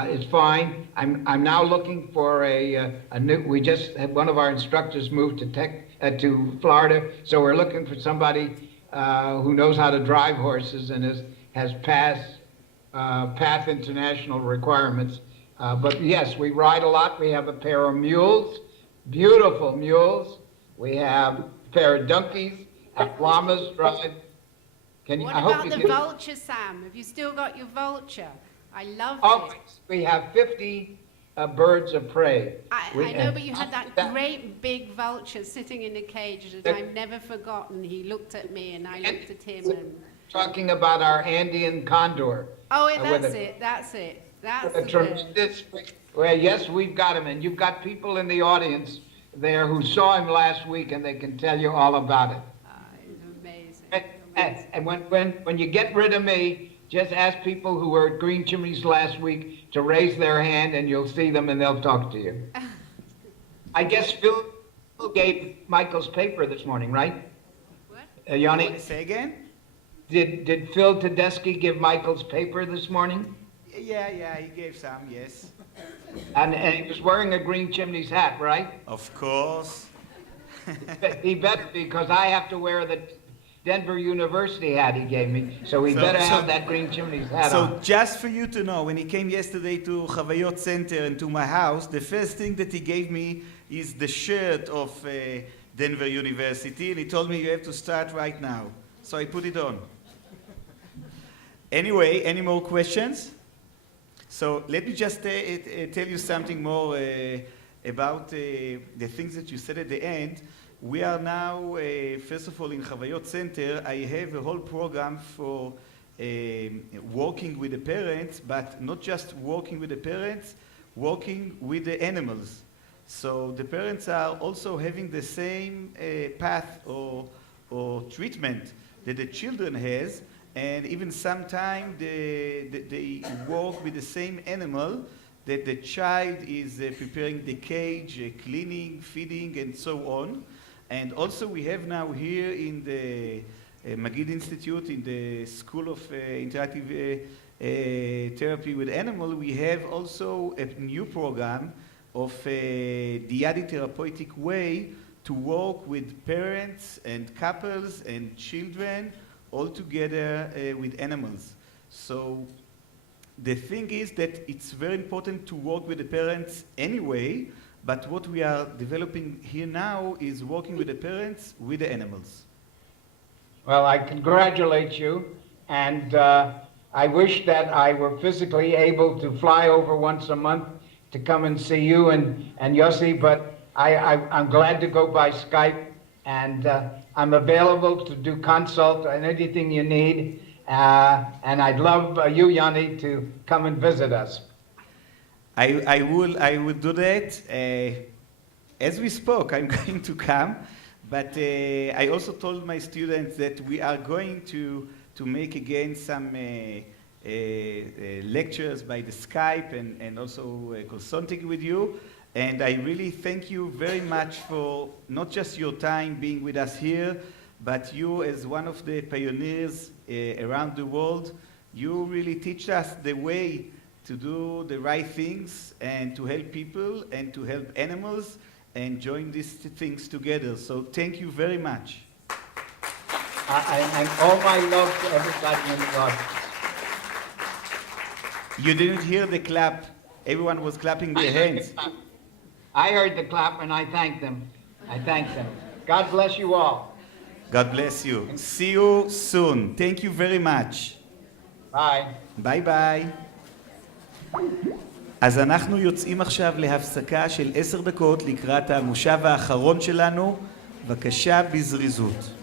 is fine. I'm now looking for a new. We just had one of our instructors moved to Florida, so we're looking for somebody who knows how to drive horses and has passed PATH international requirements. But yes, we ride a lot. We have a pair of mules, beautiful mules. We have a pair of donkeys. Llamas drive. What about the vulture, Sam? Have you still got your vulture? I love it. We have 50 birds of prey. I know, but you had that great big vulture sitting in a cage that I've never forgotten. He looked at me and I looked at him. And talking about our Andean condor. Oh, that's it. That's the tremendous. Well, yes, we've got him, and you've got people in the audience there who saw him last week, and they can tell you all about it. It's amazing. And when you get rid of me, just ask people who were at Green Chimneys last week to raise their hand, and you'll see them, and they'll talk to you. I guess Phil gave Michael's paper this morning, right? What? Yanni? Say again? Did Phil Tedeschi give Michael's paper this morning? Yeah, he gave some, yes. And he was wearing a Green Chimneys hat, right? Of course. He better, because I have to wear the Denver University hat he gave me, so he better have that Green Chimneys hat on. So just for you to know, when he came yesterday to Chavayot Center and to my house, the first thing that he gave me is the shirt of Denver University, and he told me you have to start right now. So I put it on. Anyway, any more questions? So let me just tell you something more about the things that you said at the end. We are now, first of all, in Chavayot Center. I have a whole program for working with the parents, but not just working with the parents, working with the animals. So the parents are also having the same path or treatment that the children has, and even sometimes they work with the same animal that the child is preparing the cage, cleaning, feeding, and so on. And also we have now here in the Magid Institute, in the School of Interactive Therapy with Animal, we have also a new program of the Yadi therapeutic way to work with parents and couples and children all together with animals. So the thing is that it's very important to work with the parents anyway, but what we are developing here now is working with the parents with the animals. Well, I congratulate you, and I wish that I were physically able to fly over once a month to come and see you and Yossi, but I'm glad to go by Skype, and I'm available to do consult on anything you need, and I'd love you, Yanni, to come and visit us. I will do that. As we spoke, I'm going to come, but I also told my students that we are going to make again some lectures by the Skype and also consulting with you. And I really thank you very much for not just your time being with us here, but you as one of the pioneers around the world You really teach us the way to do the right things and to help people and to help animals and join these things together. So thank you very much. And all my love to everybody in the audience. You didn't hear the clap. Everyone was clapping their hands. I heard the clap and I thanked them. I thanked them. God bless you all. God bless you. See you soon. Thank you very much. Bye. ביי ביי. אז אנחנו יוצאים עכשיו להפסקה של 10 דקות לקראת המושב האחרון שלנו. בבקשה בזריזות.